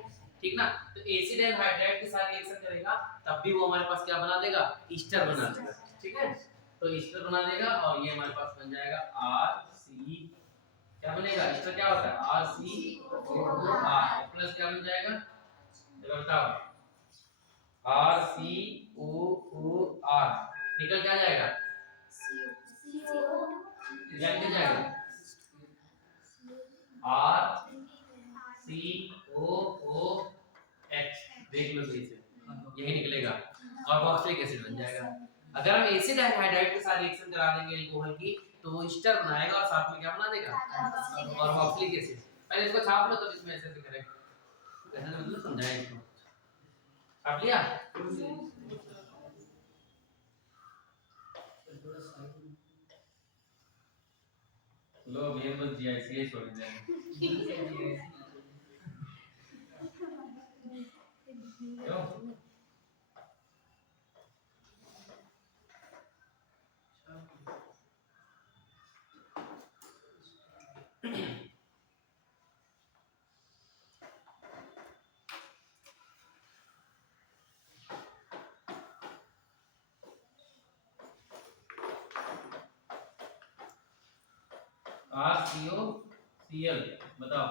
ठीक ना। तो एसिड एनहाइड्राइड के साथ रिएक्शन करेगा तब भी वो हमारे पास क्या बना देगा? ईस्टर बना देगा, ठीक है। तो ईस्टर बना देगा और ये हमारे पास बन जाएगा RC, क्या बनेगा? ईस्टर क्या होता है? RCOR प्लस क्या बन जाएगा? जरा बताओ। RCOOR निकल क्या जाएगा? क्या जाएगा? RCOOH, देख लो सही से, यही निकलेगा, कार्बोक्सिलिक एसिड बन जाएगा। अगर हम एसिड एनहाइड्राइड के साथ रिएक्शन करा देंगे अल्कोहल की तो वो ईस्टर बनाएगा और साथ में क्या बना देगा? Carboxylic acid. पहले इसको छाप लो तब इसमें ऐसे ऐसे करेंगे, कैसे मतलब समझाएं इसको। छाप लिया? लो ये बस जी ऐसे ही छोड़ देंगे। क्यों? RCOCl बताओ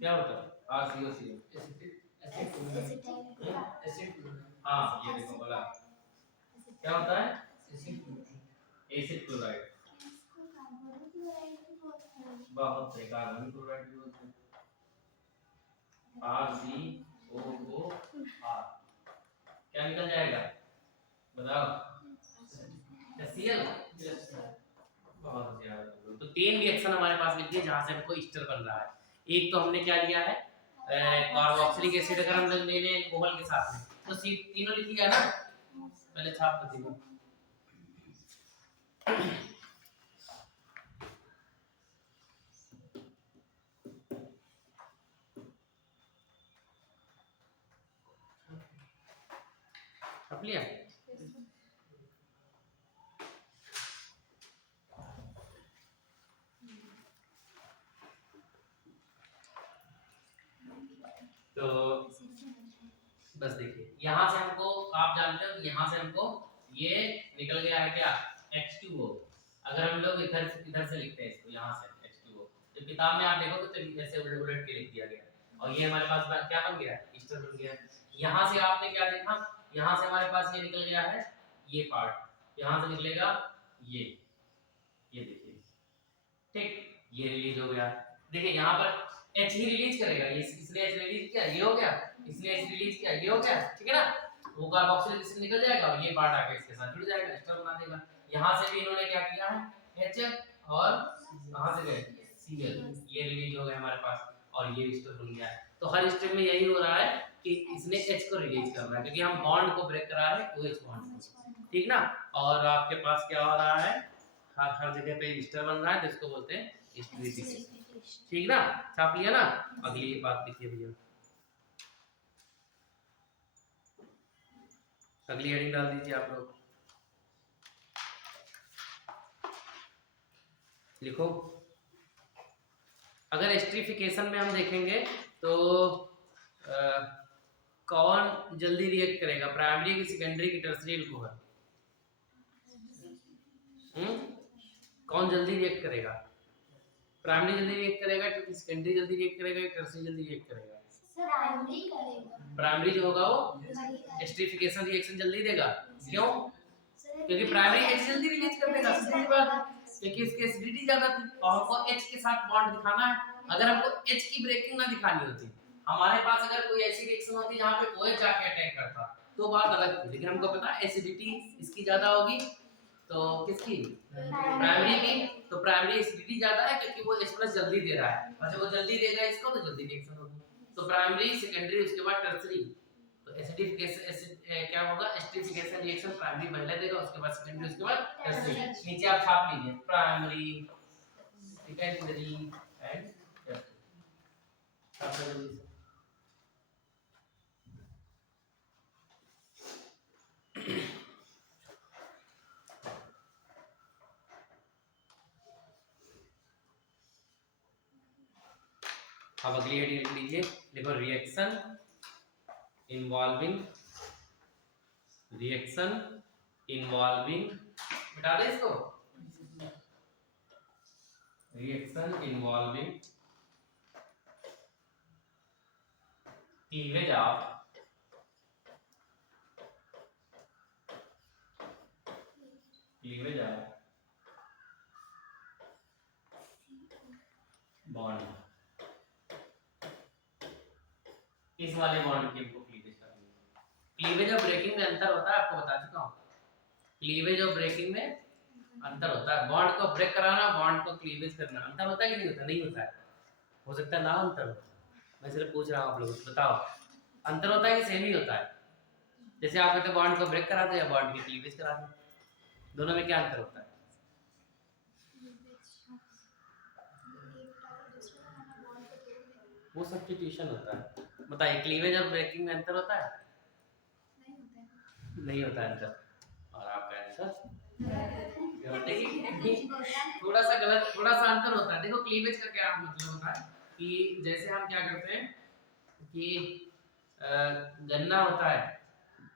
क्या होता है? RCOCl हाँ ये देखो बोला क्या होता है? Acid chloride. बहुत सही, कार्बन क्लोराइड भी बोलते हैं। RCOOR क्या निकल जाएगा? बताओ। HCl। बहुत ज्यादा। तो तीन रिएक्शन हमारे पास लिखिए जहां से हमको ईस्टर बन रहा है। एक तो हमने क्या लिया है? कार्बोक्सिलिक एसिड अगर हम ले लें अल्कोहल के साथ में तो सी तीनों लिख लिया ना, पहले छाप कर दीजिए। छाप लिया? तो बस देखिए यहाँ से हमको, आप जानते हो कि यहाँ से हमको ये निकल गया है क्या, H2O। अगर हम लोग इधर से लिखते हैं इसको, यहाँ से H2O, तो किताब में आप देखोगे तो ऐसे उलट उलट के लिख दिया गया, और ये हमारे पास क्या बन गया, ईस्टर बन गया। यहाँ से आपने क्या देखा, यहाँ से हमारे पास ये निकल गया है ये पार्ट, यहाँ से निकलेगा ये देखिए, ठीक, ये रिलीज हो गया। देखिए यहाँ पर H ही रिलीज करेगा, इसने H रिलीज किया, ये हो गया, इसने H रिलीज किया, ये हो गया, ठीक है ना। वो कार्बोक्सिल एसिड निकल जाएगा और ये पार्ट आके इसके साथ जुड़ जाएगा, एस्टर बना देगा। यहाँ से भी इन्होंने क्या किया है, H और कहाँ से गए Cl, ये रिलीज हो गया हमारे पास और ये एस्टर बन गया है। तो हर स्टेप में यही हो रहा है कि इसने H को रिलीज करना है, क्योंकि हम बॉन्ड को ब्रेक करा रहे हैं OH बॉन्ड को, ठीक ना। और आपके पास क्या हो रहा है, हर जगह पे एस्टर बन रहा है, जिसको बोलते हैं एस्टरीफिकेशन, ठीक ना। छाप लिया ना। अगली बात लिखिए भैया, अगली हेडिंग डाल दीजिए आप लोग, लिखो। अगर एस्टरीफिकेशन में हम देखेंगे तो कौन जल्दी रिएक्ट करेगा, प्राइमरी की, सेकेंडरी की, टर्सरी, अल्कोहल, कौन जल्दी रिएक्ट करेगा, प्राइमरी जल्दी रिएक्ट करेगा, सेकेंडरी जल्दी रिएक्ट करेगा, टर्सरी जल्दी रिएक्ट करेगा, प्राइमरी करेगा, प्राइमरी जो होगा वो एस्टरीफिकेशन रिएक्शन जल्दी देगा। क्यों, क्योंकि प्राइमरी H जल्दी रिलीज कर देगा, सीधी बात है, क्योंकि इसकी एसिडिटी ज्यादा थी और हमको H के साथ बॉन्ड दिखाना है। अगर हमको H की ब्रेकिंग ना दिखानी होती, हमारे पास अगर कोई ऐसी रिएक्शन होती जहां पे OH जाके अटैक करता तो बात अलग थी, लेकिन हमको पता है एसिडिटी इसकी ज्यादा होगी, तो किसकी, प्राइमरी की। तो प्राइमरी एसिडिटी ज्यादा है क्योंकि वो H+ जल्दी दे रहा है, और जब वो जल्दी देगा इसको तो जल्दी रिएक्शन होगी। तो प्राइमरी, सेकेंडरी, उसके बाद टर्सरी। तो एसिडिफिकेशन क्या होगा, एस्टरीफिकेशन रिएक्शन प्राइमरी पहले देगा, उसके बाद सेकेंडरी, उसके बाद टर्सरी। नीचे आप छाप लीजिए, प्राइमरी, सेकेंडरी एंड टर्सरी। अब अगली हेडिंग लिख लीजिए, देखो, रिएक्शन इन्वॉल्विंग बता दे इसको, reaction involving cleavage of bond, इस वाले बॉन्ड की हमको क्लीवेज करनी है। क्लीवेज और ब्रेकिंग में अंतर होता है, आपको बता चुका हूं। क्लीवेज और ब्रेकिंग में अंतर होता है, बॉन्ड को ब्रेक कराना, बॉन्ड को क्लीवेज करना, अंतर होता है कि नहीं होता, नहीं होता है, हो सकता है ना अंतर हो, मैं सिर्फ पूछ रहा हूं आप लोगों से, बताओ अंतर होता है कि सेम ही होता है। जैसे आप कहते हैं बॉन्ड को ब्रेक करा दो या बॉन्ड की क्लीवेज करा दो, दोनों में क्या अंतर होता है, वो सब्स्टिट्यूशन होता है। बताइए, क्लीवेज और ब्रेकिंग में अंतर होता है, नहीं होता है अंतर, और आपका आंसर थोड़ा सा गलत, थोड़ा सा अंतर होता है। देखो, क्लीवेज का क्या मतलब होता है कि जैसे हम क्या करते हैं कि गन्ना होता है,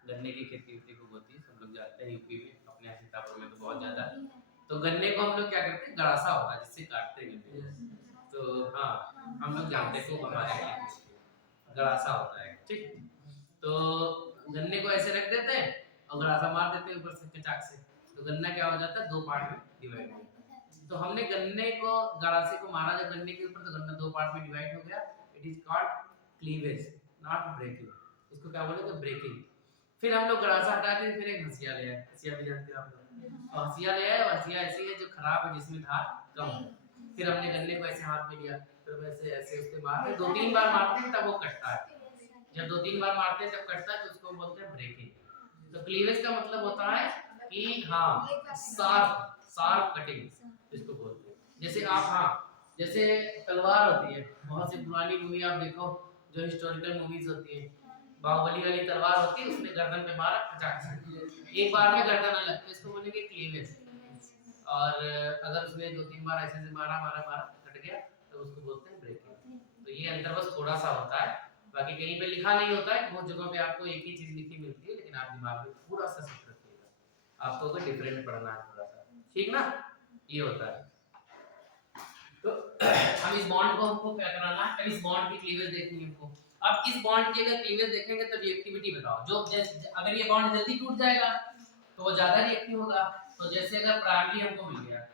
गन्ने की खेती खूब होती है, सब लोग जानते हैं, यूपी में, अपने यहाँ सीतापुर में तो बहुत ज्यादा। तो गन्ने को हम लोग क्या करते हैं, गड़ासा होता है जिससे काटते हैं गन्ने, तो हाँ हम लोग जानते हैं, खूब हमारे यहाँ गड़ासा होता है, ठीक। तो गन्ने को ऐसे रख देते हैं और गड़ासा मार देते हैं ऊपर से चाक से, तो गन्ना क्या हो जाता है, दो पार्ट में डिवाइड हो जाता है। तो हमने गन्ने को, गड़ासे को मारा जब गन्ने के ऊपर, तो गन्ना दो पार्ट में डिवाइड हो गया, it is called cleavage, not breaking, इसको क्या बोलेंगे, ब्रेकिंग। फिर हम लोग गड़ासा हटा के फिर एक हंसिया ले आए, हंसिया भी जानते हो आप लोग, और हंसिया ले आए, हंसिया ऐसी है जो खराब है, जिसमें धार कम है। फिर हमने गन्ने को ऐसे हाथ में लिया, फिर वैसे ऐसे उसके मारते, 2-3 बार मारते हैं तब वो कटता है, जब 2-3 बार मारते हैं तब कटता है, तो उसको बोलते हैं ब्रेकिंग। तो क्लीवेज का मतलब होता है कि हाँ, शार्प कटिंग इसको बोलते हैं। जैसे आप, हाँ, जैसे तलवार होती है, बहुत सी पुरानी मूवी आप देखो, जो हिस्टोरिकल मूवीज होती है, बाहुबली वाली तलवार होती है, उसने गर्दन पे मारा, फटाक से एक बार में गर्दन अलग, तो इसको बोलेंगे क्लीवेज। और अगर उसने 2-3 बार ऐसे से मारा कट गया, तो उसको बोलते हैं ब्रेकिंग। तो ये अंतर बस थोड़ा सा होता है, बाकी कहीं पे लिखा नहीं होता है, बहुत जगहों पे आपको एक ही चीज लिखी मिलती है, लेकिन आप दिमाग में पूरा सा सेट रखिएगा। आपको तो डिफरेंट पढ़ना है थोड़ा सा, ठीक ना, ये होता है। तो अब इस बॉन्ड को हमको क्या कराना है, अब इस बॉन्ड की क्लीवेज देखनी है हमको। अब इस बॉन्ड की अगर क्लीवेज देखेंगे तो रिएक्टिविटी बताओ, जो अगर ये बॉन्ड जल्दी टूट जाएगा तो वो ज्यादा रिएक्टिव होगा। तो जैसे अगर प्राइमरी हमको मिल गया,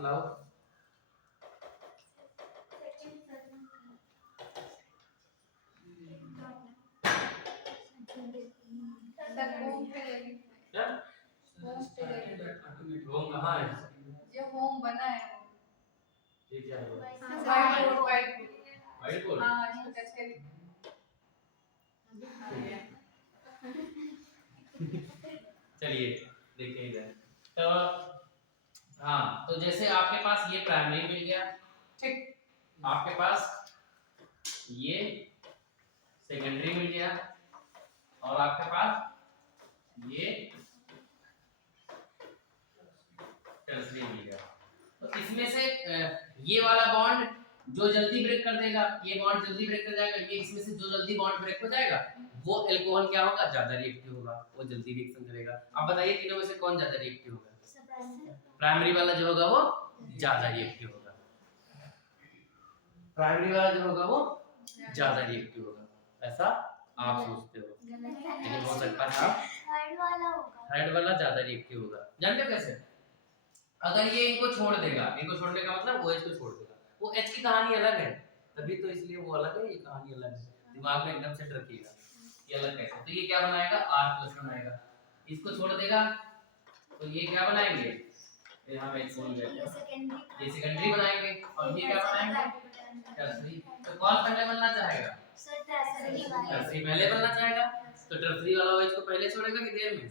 लाओ क्या होम कहाँ है, जो होम बना है ये क्या है, व्हाइट व्हाइट बोर्ड। हाँ इसको टच करिए। चलिए देखिए इधर, तो हाँ, तो जैसे आपके पास ये प्राइमरी मिल गया, ठीक, आपके पास ये सेकेंडरी मिल गया, और आपके पास ये टर्सरी मिल गया। तो इसमें से ये वाला बॉन्ड जो जल्दी ब्रेक कर देगा, ये बॉन्ड जल्दी ब्रेक कर जाएगा, ये इसमें से जो जल्दी बॉन्ड ब्रेक हो जाएगा वो अल्कोहल क्या होगा, ज्यादा रिएक्टिव होगा, वो जल्दी रिएक्शन करेगा। अब बताइए तीनों में से कौन ज्यादा रिएक्टिव होगा? प्राइमरी वाला जो होगा वो ज्यादा रिएक्टिव होगा, प्राइमरी वाला जो होगा वो ज्यादा रिएक्टिव होगा, ऐसा आप सोचते हो, लेकिन हो सकता है थर्ड वाला ज्यादा रिएक्टिव होगा। जानते हो कैसे? अगर ये इनको छोड़ देगा, इनको छोड़ने का मतलब OH को छोड़ देगा, वो H की कहानी अलग है, तभी तो इसलिए वो अलग है, ये कहानी अलग है, दिमाग में एकदम सेट रखिएगा ये अलग कैसे। तो ये क्या बनाएगा, R+ बनाएगा, इसको छोड़ देगा तो ये क्या बनाएंगे, यहाँ पे ये सेकेंडरी बनाएंगे, और ये क्या बनाएंगे, टर्सरी। तो कौन पहले बनना चाहेगा, टर्सरी पहले बनना चाहेगा, तो टर्सरी वाला OH को पहले छोड़ेगा कि देर में,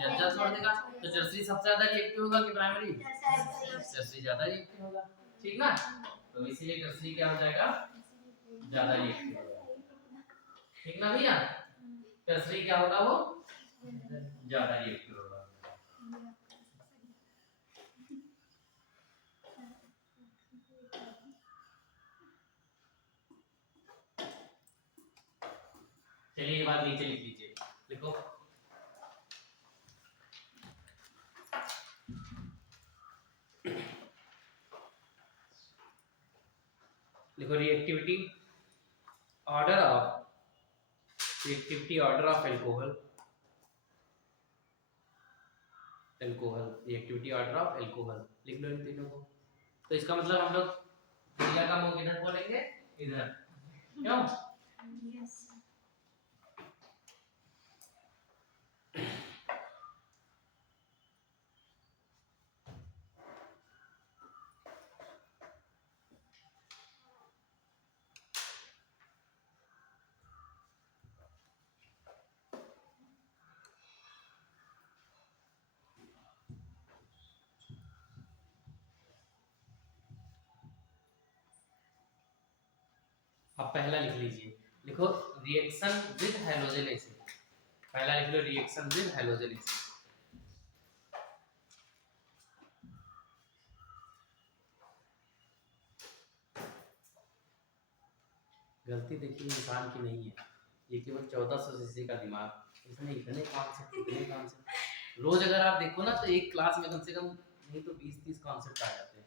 जब छोड़ देगा। तो टर्सरी सबसे ज्यादा रिएक्टिव होगा कि प्राइमरी, टर्सरी ज्यादा रिएक्टिव होगा, ठीक ना। तो इसीलिए टर्सरी क्या हो जाएगा, ज्यादा रिएक्टिव होगा, ठीक ना भैया, टर्सरी क्या होगा, वो ज्यादा रिएक्टिव होगा। चलिए ये बात नीचे लिख लीजिए, लिखो लिखो reactivity order of alcohol, reactivity order of alcohol लिख लो इन तीनों को। तो इसका मतलब हम लोग क्रिया का मुंह किधर खोलेंगे, इधर, क्यों? अब पहला लिख लीजिए, लिखो रिएक्शन विद हैलोजन एसिड, पहला लिख लो रिएक्शन विद हैलोजन एसिड। गलती देखिए इंसान की नहीं है, ये केवल 1400 सीसी का दिमाग, इसमें इतने कॉन्सेप्ट रोज अगर आप देखो ना तो एक क्लास में कम से कम नहीं तो 20-30 कॉन्सेप्ट आ जाते हैं।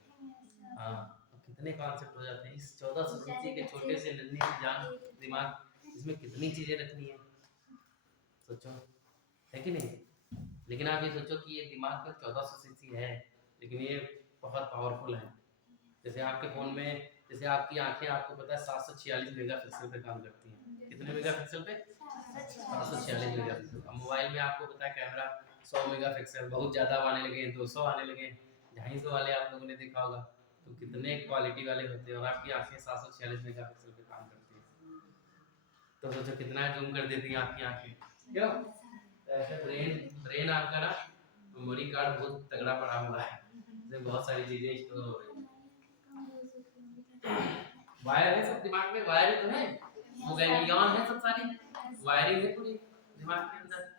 हाँ, कितने कॉन्सेप्ट हो जाते हैं इस 1400 सीसी के छोटे से नन्हे से जान दिमाग, इसमें कितनी चीजें रखनी है, सोचो, है कि नहीं। लेकिन आप ये सोचो कि ये दिमाग का 1400 सीसी है, लेकिन ये बहुत पावरफुल है। जैसे आपके फोन में, जैसे आपकी आंखें, आपको पता है 746 मेगापिक्सल पे काम करती हैं, कितने मेगापिक्सल पे, 746 मेगापिक्सल। अब मोबाइल में आपको पता है कैमरा 100 मेगापिक्सल, बहुत ज़्यादा आने लगे, 200 आने लगे, 250 वाले आप लोगों ने देखा होगा, तो कितने क्वालिटी वाले होते हैं, और आपकी आंखें 746 मेगापिक्सल पे काम करती हैं, तो सोचो कितना जूम कर देती हैं आपकी आंखें, क्यों? ऐसे ब्रेन आपका ना मेमोरी कार्ड बहुत तगड़ा पड़ा हुआ है, इसमें बहुत सारी चीज़ें स्टोर हो रही हैं। वायर है सब दिमाग में, वायर तो है, वो गैंग्लियन है, सब सारी वायरिंग है पूरी दिमाग के अंदर।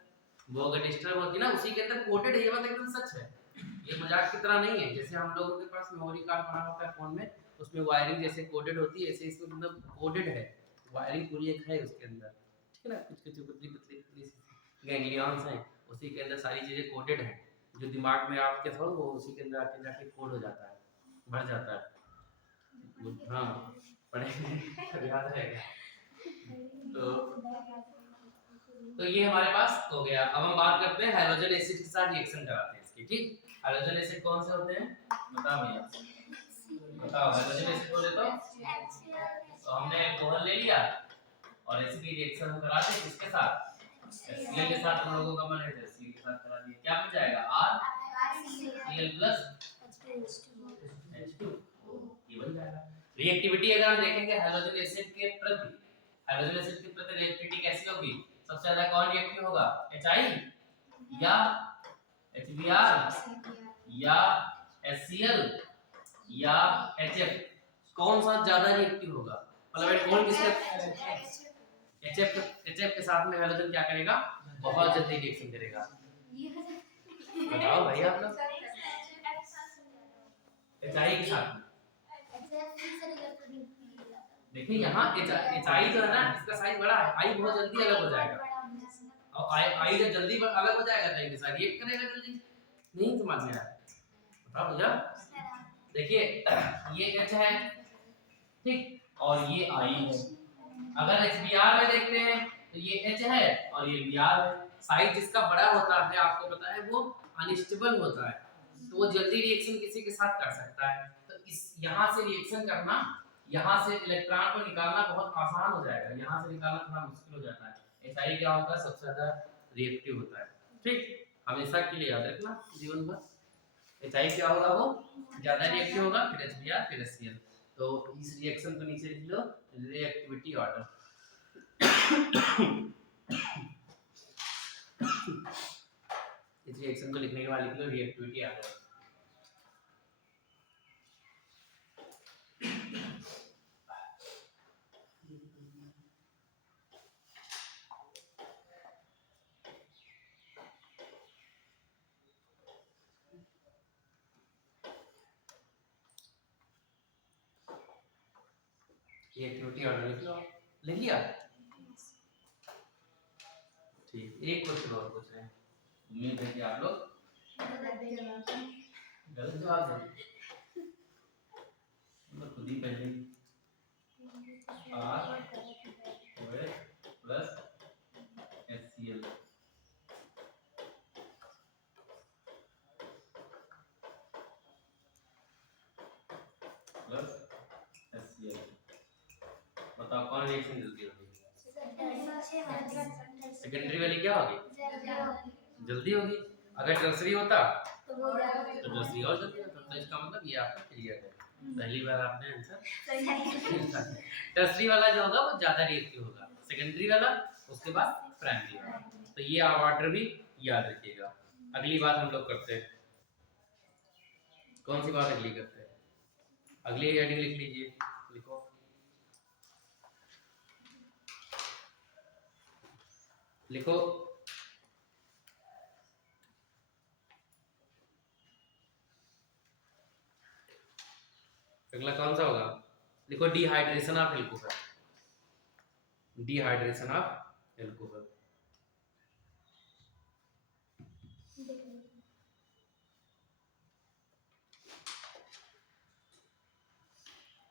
वो अगर डिस्टर्ब होती ना, उसी के अंदर कोटेड है, ये बात एकदम सच है। ये मजाक की तरह नहीं है। जैसे हम लोगों के पास मेमोरी कार्ड बना होता है फोन में, उसमें वायरिंग जैसे कोडेड होती है, ऐसे इसमें मतलब कोडेड है, वायरिंग पूरी एक है उसके अंदर, ठीक है ना। कुछ कुछ पतली पतली पतली गैंग्लियंस हैं, उसी के अंदर सारी चीजें कोडेड हैं, जो दिमाग में आपके थोड़ा वो उसी के अंदर आके जाके कोड हो जाता है, भर जाता है। हाँ पढ़े याद रहेगा। तो ये हमारे पास हो गया। अब हम बात करते हैं हाइड्रोजन एसिड के साथ रिएक्शन कराते हैं इसकी, ठीक। हाइड्रोजन एसिड कौन से होते हैं बताओ भैया, बताओ। हाइड्रोजन एसिड बोले तो हमने अल्कोहल ले लिया और इसकी रिएक्शन हम कराते हैं किसके साथ, HCl के साथ। हम लोगों का मन है HCl के साथ करा दिए, क्या बन जाएगा RCl प्लस H2, ये बन जाएगा। रिएक्टिविटी अगर हम देखेंगे हाइड्रोजन एसिड के प्रति, हाइड्रोजन एसिड के प्रति रिएक्टिविटी कैसी होगी, सबसे ज्यादा कौन रिएक्टिव होगा, HI या HBr या HCl या HF, कौन सा ज्यादा रिएक्टिव होगा, मतलब कौन किसके, HF के साथ में हाइड्रोजन क्या करेगा, बहुत जल्दी रिएक्शन करेगा। बताओ भाई आप लोग, HI के साथ में देखिए यहाँ HI जो है ना, इसका साइज बड़ा है, I बहुत जल्दी अलग हो जाएगा, और I जब जल्दी अलग हो जाएगा तो इनके साथ रिएक्ट करेगा जल्दी, नहीं समझ में आया, बताओ भैया। देखिए ये H है, ठीक, और ये I है। अगर HBr में देखते हैं तो ये H है और ये Br है। साइज जिसका बड़ा होता है आपको पता है वो अनस्टेबल होता है, तो वो जल्दी रिएक्शन किसी के साथ कर सकता है। तो इस यहाँ से रिएक्शन करना, यहाँ से इलेक्ट्रॉन को निकालना बहुत आसान हो जाएगा, यहाँ से निकालना थोड़ा मुश्किल हो जाता है। HI क्या होता है, सबसे ज्यादा रिएक्टिव होता है, ठीक, हमेशा के लिए याद रखना जीवन भर। HI क्या होगा, वो ज्यादा रिएक्टिव होगा, फिर HBr फिर HCl। तो इस रिएक्शन को नीचे लिख लो, रिएक्टिविटी ऑर्डर। इस रिएक्शन को लिखने के बाद लिख लो रिएक्टिविटी ऑर्डर। रिएक्टिविटी ऑर्डर लिख लो, लिख लिया, ठीक। एक क्वेश्चन और पूछ रहे हैं, उम्मीद है कि आप लोग गलत जवाब देंगे, मैं खुद ही पहले R plus HCl plus HCl, बताओ कौन रिएक्शन जल्दी होगी, सेकेंडरी वाली क्या होगी, जल्दी होगी। अगर टर्सरी होता तो टर्सरी और जल्दी होता, तो इसका मतलब ये आपका क्लियर है, पहली बार आपने आंसर। टर्सरी वाला जो होगा वो ज्यादा रिएक्टिव होगा, सेकेंडरी वाला उसके बाद प्राइमरी वाला, तो ये आप ऑर्डर भी याद रखिएगा। अगली बात हम लोग करते हैं, कौन सी बात अगली करते हैं, अगली हेडिंग लिख लीजिए, लिखो, लिखो अगला कौन सा होगा, लिखो dehydration of alcohol, dehydration of alcohol.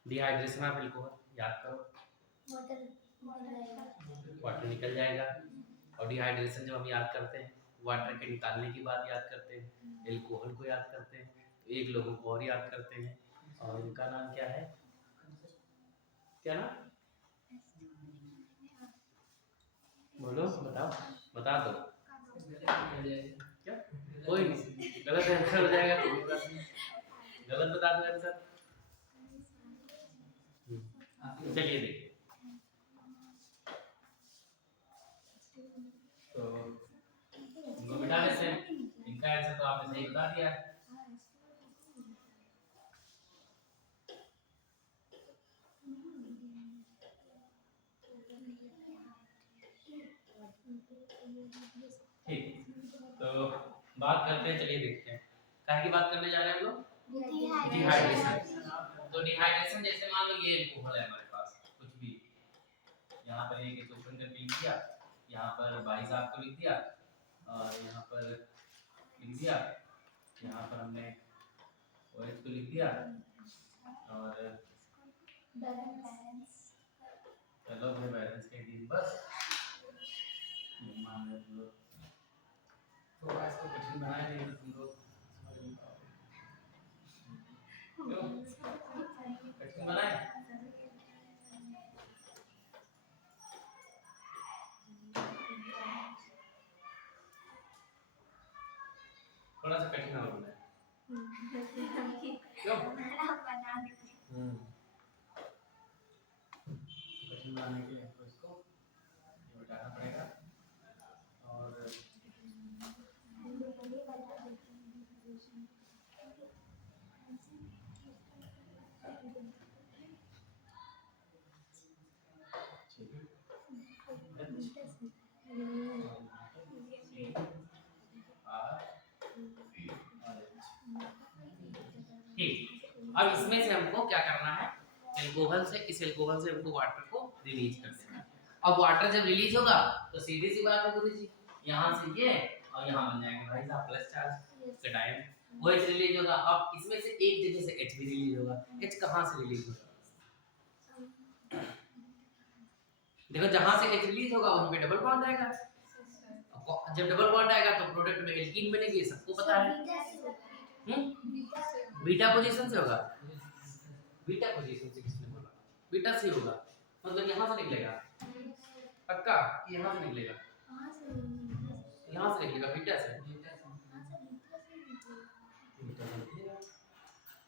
Dehydration of alcohol याद करो, वाटर निकल जाएगा, और डिहाइड्रेशन जब हम याद करते हैं वाटर के निकालने की बात याद करते हैं, एल्कोहल को याद करते हैं, तो एक लोगों को और याद करते हैं, और उनका नाम क्या है, क्या नाम, बोलो, बताओ, बता दो, क्या, कोई नहीं, गलत आंसर हो जाएगा तो गलत बता दो आंसर। चलिए देखिए, तो इनको मिटा देते हैं, इनका आंसर तो आपने सही बता दिया। ठीक, तो बात करते हैं, चलिए देखते हैं क्या की बात करने जा रहे हैं हम लोग? डिहाइड्रेशन। तो डिहाइड्रेशन जैसे मान लो ये अल्कोहल है हमारे पास, कुछ भी यहाँ पर एक ओपन करके लिख दिया, यहाँ पर 22 आपको लिख दिया, और यहाँ पर लिख दिया, यहाँ पर हमने OH को लिख दिया, और चलो भाई बैलेंस के दिन बस मान लो तुम लोग तो ऐसा कठिन बनाया नहीं तो तुम लोग समझ नहीं पाओगे। क्यों कठिन बनाए? थोड़ा सा कठिन और बनाए। क्यों? कठिन बनाने के लिए तो इसको ये बताना पड़ेगा। और ठीक, अब इसमें से हमको क्या करना है, एल्कोहल से, इस एल्कोहल से हमको वाटर को रिलीज कर देना है। अब वाटर जब रिलीज होगा तो सीधी सी बात है गुरुजी, यहाँ से ये और यहाँ बन जाएगा भाई साहब प्लस चार्ज कैटायन, वो H रिलीज होगा। अब इसमें से एक जगह से H भी रिलीज होगा। H कहाँ से रिलीज होगा? देखो जहाँ से H रिलीज होगा वहीं पे डबल बॉन्ड आएगा। जब डबल बॉन्ड आएगा तो प्रोडक्ट में एल्कीन बनेगी, सबको पता है। बीटा पोजीशन से होगा, बीटा पोजीशन से किसने बोला? बीटा से होगा, मतलब यहाँ से निकलेगा पक्का, यहाँ से निकलेगा, यहाँ से निकलेगा बीटा से,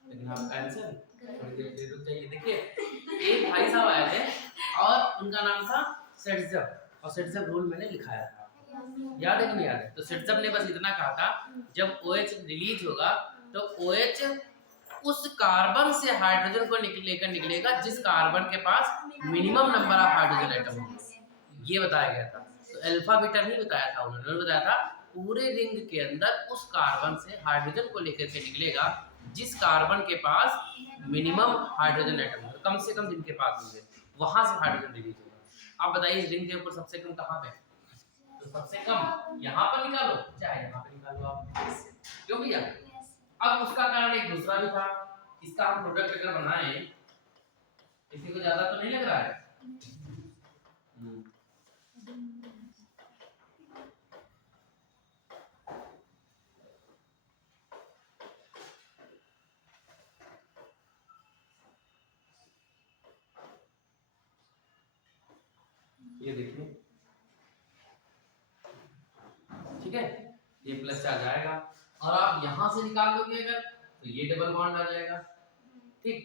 लेकिन आप आंसर थोड़ी देर रुक जाइए। देखिए एक भाई साहब आए थे और उनका नाम था सेट्जर, और सेट्जर रूल मैंने लिखाया था, याद है कि नहीं याद है? तो सेट्जर ने बस इतना कहा था जब OH रिलीज होगा तो OH उस कार्बन से हाइड्रोजन को लेकर निकलेगा जिस कार्बन के पास minimum number of hydrogen atom होंगे, ये बताया गया था। तो अल्फा बीटा नहीं बताया था उन्होंने बताया था पूरे रिंग के अंदर उस कार्बन से हाइड्रोजन को लेकर के निकलेगा जिस कार्बन के पास मिनिमम हाइड्रोजन एटम होंगे, कम से कम जिनके पास होंगे, वहां से हाइड्रोजन रिलीज होगा। आप बताइए इस रिंग के ऊपर सबसे कम कहाँ पे? तो सबसे कम यहाँ पर निकालो, चाहे यहाँ पे निकालो आप, क्यों भैया? अब उसका कारण एक दूसरा भी था, इसका हम प्रोडक्ट अगर बनाए, किसी को ज्यादा तो नहीं लग रहा है? ये देखिए, ठीक है, ये प्लस चार्ज आएगा और आप यहां से निकाल दोगे अगर तो ये डबल बॉन्ड आ जाएगा, ठीक।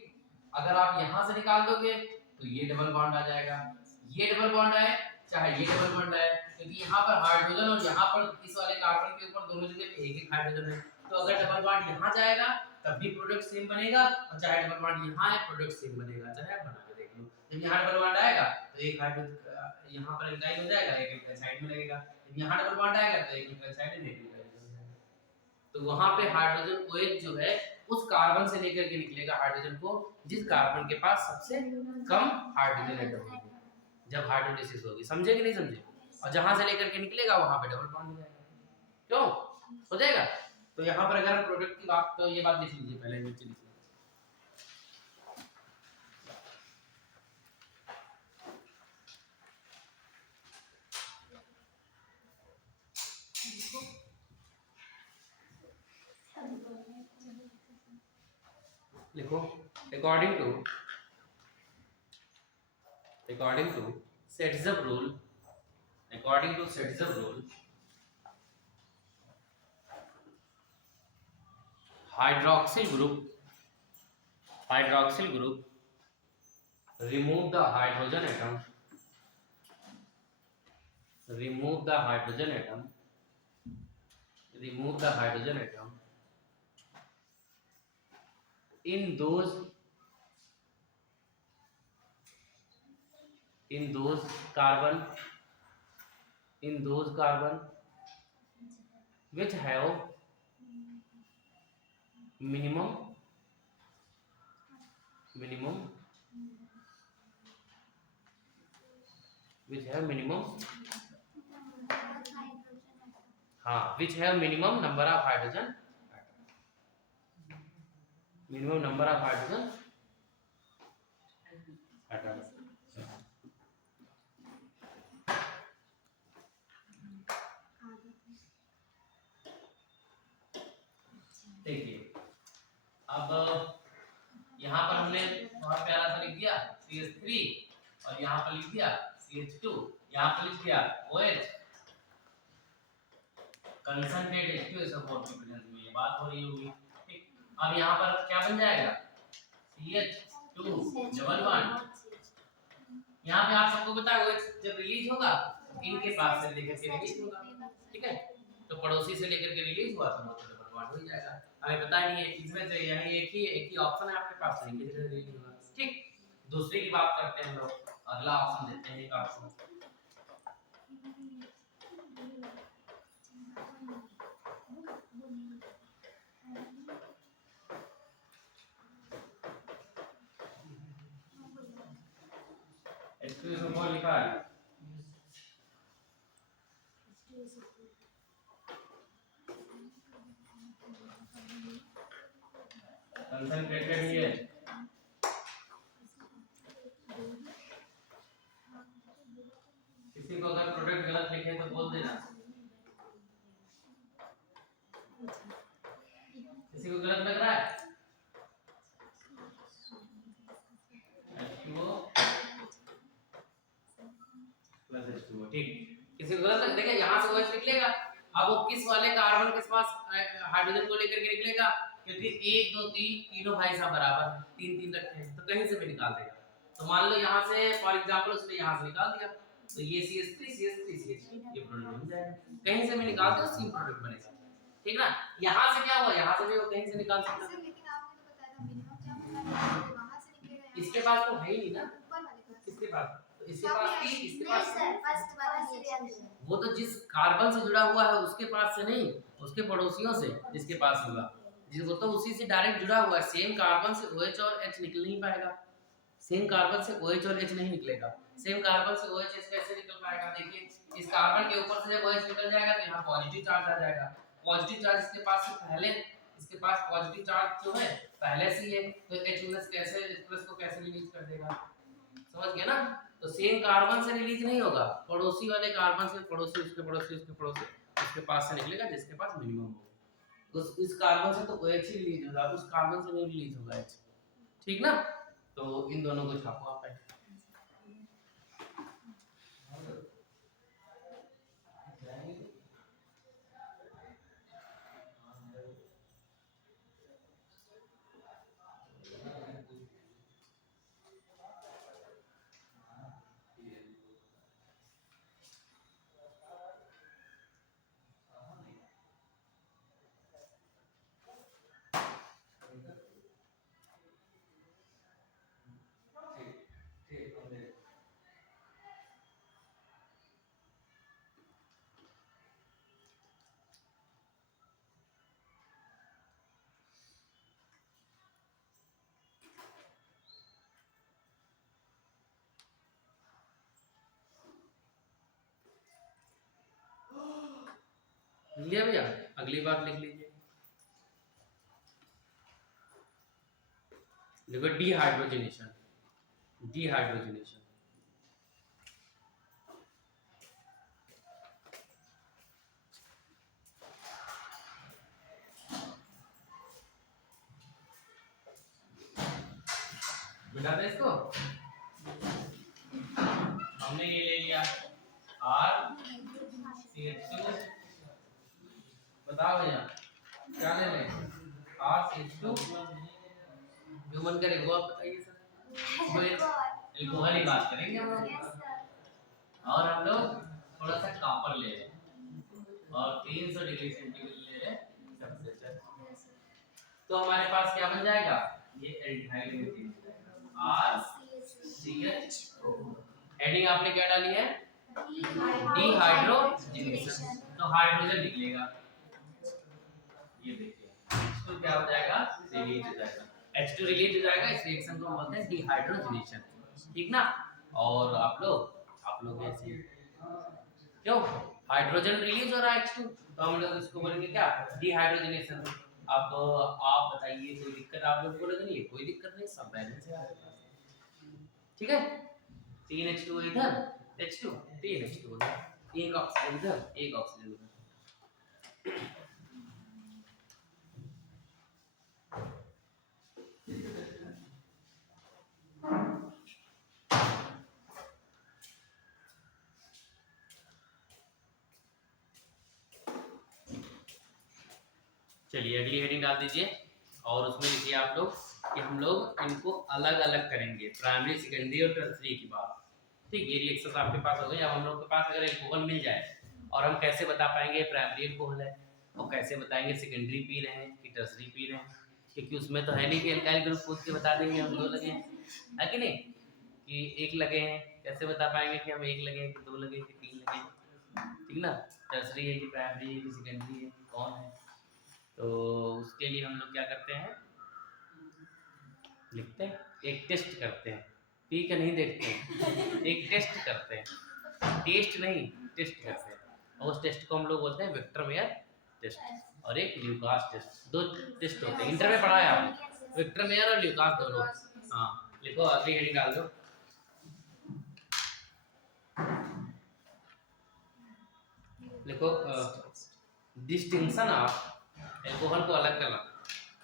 अगर आप यहां से निकाल दोगे तो ये डबल बॉन्ड आ जाएगा, ये डबल बॉन्ड आए चाहे ये डबल बॉन्ड आए, क्योंकि यहाँ पर हाइड्रोजन और यहाँ पर इस वाले कार्बन के ऊपर दोनों जगह पे एक हाइड्रोजन है, तो अगर डबल बॉन्ड यहाँ जाएगा तब भी प्रोडक्ट सेम बनेगा, और चाहे डबल बॉन्ड यहाँ है प्रोडक्ट सेम बनेगा, चाहे आप बना के देख लो। जब यहाँ डबल बॉन्ड आएगा तो एक हाइड्रोजन यहाँ पर एल्काइल हो जाएगा, एक एल्काइल साइड में लगेगा, जब यहाँ डबल बॉन्ड आएगा तो एक एल्काइल साइड में, एक एल्काइल हो जाएगा। तो वहां पे हाइड्रोजन OH जो है उस कार्बन से लेकर के निकलेगा हाइड्रोजन को जिस कार्बन के पास सबसे कम हाइड्रोजन एटम होंगे जब हाइड्रोलिसिस होगी, समझे कि नहीं समझे? और जहां से लेकर के निकलेगा वहां पे डबल बॉन्ड हो जाएगा, क्यों हो जाएगा? तो यहाँ पर अगर हम प्रोडक्ट की बात, तो ये बात लिख लीजिए पहले, नीचे लिख लीजिए। लिखो according to Setzner rule, according to Setzner rule, hydroxyl group remove the hydrogen atom in those carbon which have minimum minimum which have minimum हाँ which have minimum number of hydrogen minimum number of hydrogen atoms देखिए अब यहाँ पर हमने बहुत प्यारा सा लिख दिया CH3 और यहाँ पर लिख दिया CH2 यहाँ पर लिख दिया OH कंसंट्रेट H2SO4 की प्रेजेंस में ये बात हो रही होगी ठीक। अब यहाँ पर क्या बन जाएगा CH2 डबल बॉन्ड यहाँ पे आप सबको पता है OH जब रिलीज होगा इनके पास से लेकर के रिलीज होगा ठीक है। तो पड़ोसी से लेकर के रिलीज हुआ तो डबल बॉन्ड हो जाएगा। हमें पता नहीं है इसमें से यही एक ही ऑप्शन है आपके पास नहीं किधर रिलीज होगा ठीक। दूसरे की बात करते हैं हम लोग अगला ऑप्शन देते हैं एक ऑप्शन H2SO4 लिखा है कंसंट्रेटेड ही है किसी को अगर प्रोडक्ट गलत लिखे तो बोल देना किसी को गलत लग रहा है H2O प्लस H2O ठीक किसी को गलत लग देखिए यहाँ से OH निकलेगा अब वो किस वाले कार्बन के पास हाइड्रोजन को लेकर के निकलेगा क्योंकि 1 2 3 तीनों भाई साहब बराबर तीन तीन रखे हैं तो कहीं से भी निकाल देगा। तो मान लो यहाँ से फॉर एग्जांपल उसने यहाँ से निकाल दिया तो ये CH3 ये प्रोडक्ट बन जाएगा कहीं से भी निकाल दो सेम प्रोडक्ट बनेगा ठीक ना। यहाँ से क्या हुआ यहाँ से भी वो कहीं से निकाल सकता है लेकिन आपने तो बताया था मिनिमम क्या होता है वहां से निकलेगा इसके पास तो है ही नहीं ना ऊपर वाले का किसके पास तो इसके पास थी इसके पास फर्स्ट वाला रिएक्शन वो तो जिस कार्बन से जुड़ा हुआ है उसके पास से नहीं उसके पड़ोसियों से जिसके पास होगा जिसको तो उसी से डायरेक्ट जुड़ा हुआ है सेम कार्बन से OH और H निकल नहीं पाएगा सेम कार्बन से OH और H नहीं निकलेगा सेम कार्बन से OH H कैसे निकल पाएगा देखिए इस कार्बन के ऊपर से जब OH निकल जाएगा तो यहाँ पॉजिटिव चार्ज आ जाएगा पॉजिटिव चार्ज इसके पास से पहले इसके पास पॉजिटिव चार्ज जो है पहले से ही है तो H कैसे प्लस को कैसे रिलीज कर देगा समझ गया ना। तो सेम कार्बन से रिलीज नहीं होगा पड़ोसी वाले कार्बन से पड़ोसी उसके पास से निकलेगा जिसके पास मिनिमम होगा तो इस कार्बन से तो OH ही रिलीज होगा उस कार्बन से नहीं रिलीज होगा H ठीक ना। तो इन दोनों को छापो आप लिया भैया अगली बात लिख लीजिए देखो डिहाइड्रोजनेशन मिटा दे इसको हमने ये ले लिया RCH2 बताओ भैया क्या ले लें RCH2 जो मन करे वो आप बताइए सर एल्कोहल की बात करेंगे हम लोग और हम लोग थोड़ा सा कॉपर ले लें और 300 डिग्री सेंटीग्रेड ले लें सबसे अच्छा तो हमारे पास क्या बन जाएगा ये एल्डिहाइड मीथेन RCH2 हेडिंग आपने क्या डाली है डिहाइड्रोजनेशन तो हाइड्रोजन निकलेगा ये देखिए H2 क्या हो जाएगा, रिलीज हो जाएगा। H2 रिलीज हो जाएगा, इस रिएक्शन को हम बोलते हैं डिहाइड्रोजनेशन, ठीक ना। और आप लोग ऐसे क्यों हाइड्रोजन रिलीज हो रहा है H2, तो हम लोग इसको बोलेंगे क्या, डिहाइड्रोजनेशन। अब आप बताइए कोई दिक्कत आप लोग बोलोगे नहीं, कोई दिक्कत नहीं, सब बैलेंस है आपके पास, ठीक है। 3H2 इधर, H2 3H2 उधर, एक ऑक्सीजन इधर, एक ऑक्सीजन उधर। चलिए अगली हेडिंग डाल दीजिए और उसमें लिखिए आप लोग कि हम लोग इनको अलग अलग करेंगे, प्राइमरी सेकेंडरी और टर्सरी की बात, ठीक। ये रिएक्शन आपके पास हो गई। अब हम लोग के पास अगर एल्कोहल मिल जाए और हम कैसे बता पाएंगे प्राइमरी एल्कोहल है, और कैसे बताएंगे सेकेंडरी पी रहे हैं कि टर्सरी पी रहे हैं, क्योंकि उसमें तो है नहीं कि एल्काइल ग्रुप पूछ के बता देंगे हम 2 लगे हैं, है कि नहीं, कि 1 लगे हैं, कैसे बता पाएंगे कि हम 1 लगे हैं कि 2 लगे हैं कि 3 लगे हैं, ठीक ना। टर्सरी है कि प्राइमरी है कि सेकेंडरी है, कौन है, तो उसके लिए हम लोग क्या करते हैं, लिखते हैं, एक टेस्ट करते हैं, पी के नहीं देखते हैं, एक टेस्ट करते हैं, टेस्ट नहीं टेस्ट करते हैं, और उस टेस्ट को हम लोग बोलते हैं विक्टर मेयर टेस्ट और एक ल्यूकास टेस्ट। 2 टेस्ट होते हैं, इंटर में पढ़ा है आपने, विक्टर मेयर और ल्यूकास दोनों। हाँ लिखो, अगली हेडिंग डाल दो। लिखो डिस्टिंक्शन ऑफ, एल्कोहल को अलग करना,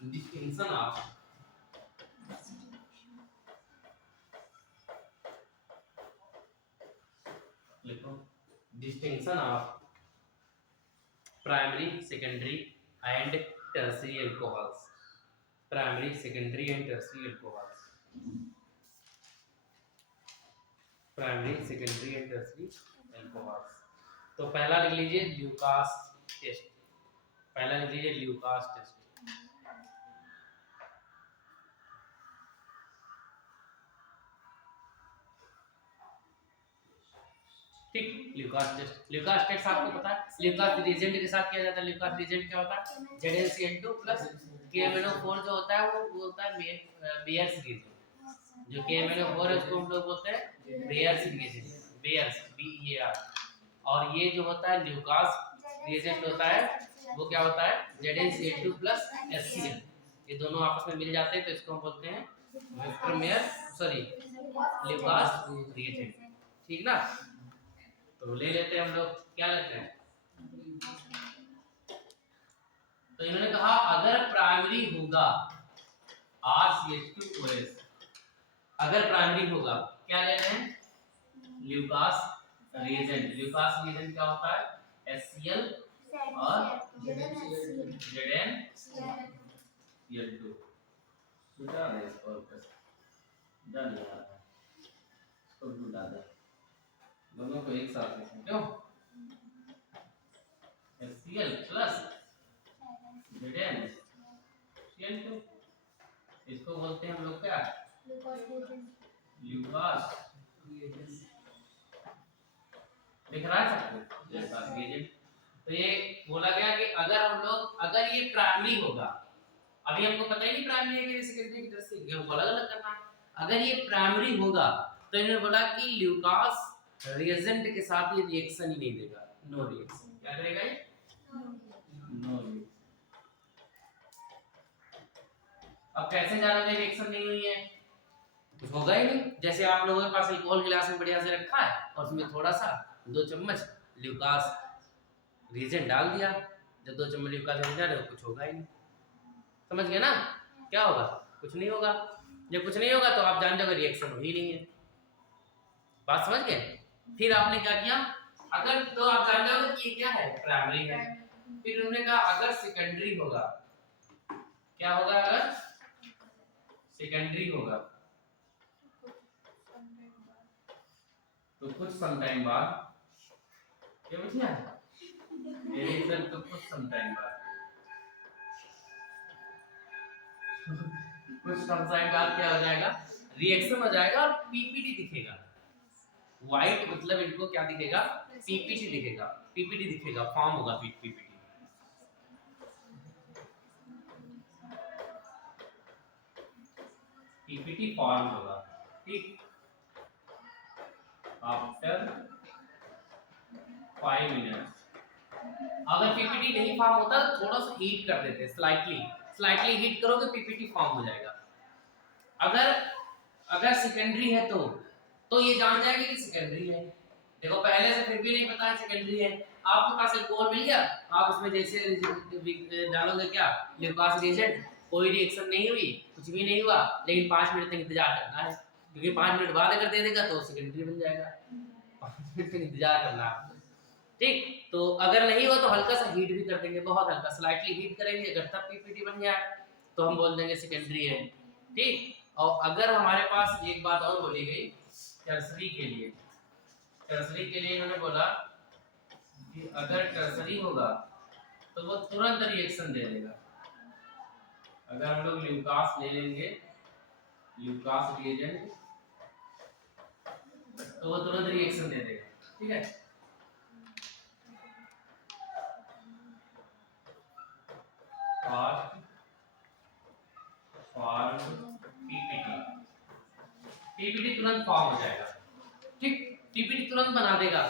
डिस्टिंक्शन ऑफ लिखो, distinction of primary secondary and tertiary alcohols, primary secondary and tertiary alcohols, primary secondary and tertiary alcohols. तो पहला लिख लीजिए ल्यूकास टेस्ट, पहला लिख लीजिए ल्यूकास टेस्ट, ठीक। ल्यूकास टेस्ट, ल्यूकास टेस्ट आपको पता है, ल्यूकास रिएजेंट के साथ किया जाता है। ल्यूकास रिएजेंट क्या होता है, ZnCl2 प्लस KMnO4 जो होता है वो बोलता है बेयर्स रिएजेंट, जो KMnO4 है उसको हम लोग बोलते हैं बेयर्स रिएजेंट, बेयर्स BEAR। और ये जो होता है ल्यूकास रिएजेंट होता है वो क्या होता है, ZnCl2 प्लस HCl, ये दोनों आपस में मिल जाते हैं तो इसको हम बोलते हैं Victor Meyer sorry Lucas reagent, ठीक ना। तो ले लेते हैं हम लोग, क्या लेते हैं, तो इन्होंने कहा अगर प्राइमरी होगा RCH2OS, अगर प्राइमरी होगा क्या ले रहे हैं, ल्यूकास रिएजेंट। ल्यूकास रिएजेंट क्या होता है, HCl और ZnCl2, मिटा दे इसको, डन यार, इसको भी मिटा दे, दोनों को एक साथ लिखें, क्यों, HCl प्लस ZnCl2, इसको बोलते हैं हम लोग क्या, ल्यूकास दिख रहा है सबको, ल्यूकास रिएजेंट। तो ये बोला गया कि अगर हम लोग, अगर ये प्राइमरी होगा, अभी हमको पता ही नहीं प्राइमरी है कि सेकेंडरी की तरह से हमको अलग अलग करना है, अगर ये प्राइमरी होगा तो इन्होंने बोला कि ल्यूकास रिएजेंट के साथ ये रिएक्शन ही नहीं देगा, नो रिएक्शन, क्या करेगा ये, नो रिएक्शन। अब कैसे जानोगे रिएक्शन नहीं हुई है, कुछ होगा ही नहीं, जैसे आप लोगों के पास अल्कोहल गिलास में बढ़िया से रखा है और उसमें थोड़ा सा 2 चम्मच ल्यूकास रिएजेंट डाल दिया, जब 2 चम्मच ल्यूकास रिएजेंट डाले कुछ होगा ही नहीं, समझ गए ना, क्या होगा, कुछ नहीं होगा। जब कुछ नहीं होगा तो आप जान जाओगे रिएक्शन हो ही नहीं है, बात समझ गए। फिर आपने क्या किया, अगर तो आप जान जाओगे कि ये क्या है, प्राइमरी है। फिर उन्होंने कहा अगर सेकेंडरी होगा, क्या होगा, अगर सेकेंडरी होगा तो कुछ सम टाइम बाद, क्या बचिया रिएक्शन, तो कुछ सम टाइम बाद, कुछ सम टाइम बाद क्या हो जाएगा, रिएक्शन हो जाएगा और पीपीटी दिखेगा, व्हाइट मतलब इनको क्या दिखेगा, पीपीटी दिखेगा, पीपीटी दिखेगा, फॉर्म होगा पीपीटी। पीपीटी फॉर्म होगा, ठीक, आफ्टर 5 मिनट्स। अगर पीपीटी नहीं फॉर्म होता तो थोड़ा सा हीट कर देते, स्लाइटली हीट करोगे पीपीटी फॉर्म हो जाएगा। अगर सेकेंडरी है तो ये जान जाएगा कि सेकेंडरी है। देखो पहले से फिर भी नहीं पता है सेकेंडरी है, आपके पास एक बोल मिल गया, आप उसमें जैसे डालोगे क्या ल्यूकास रिएजेंट, कोई रिएक्शन नहीं हुई, कुछ भी नहीं हुआ, लेकिन 5 मिनट तक इंतजार करना है, क्योंकि 5 मिनट बाद अगर दे देगा तो सेकेंडरी बन जाएगा। 5 मिनट तक इंतजार करना है, ठीक। तो अगर नहीं हो तो हल्का सा हीट भी कर देंगे, बहुत हल्का स्लाइटली हीट करेंगे, अगर तब पीपीटी बन जाए तो हम बोल देंगे सेकेंडरी है, ठीक। और अगर हमारे पास एक बात और बोली गई टर्सरी के लिए, टर्सरी के लिए इन्होंने बोला कि अगर टर्सरी होगा तो वो तुरंत रिएक्शन दे देगा। अगर हम लोग ल्यूकास ले लेंगे, ल्यूकास रिएजेंट, तो वो तुरंत रिएक्शन दे देगा, ठीक है। पीपीटी तुरंत फॉर्म हो जाएगा, ठीक, पीपीटी तुरंत बना देगा।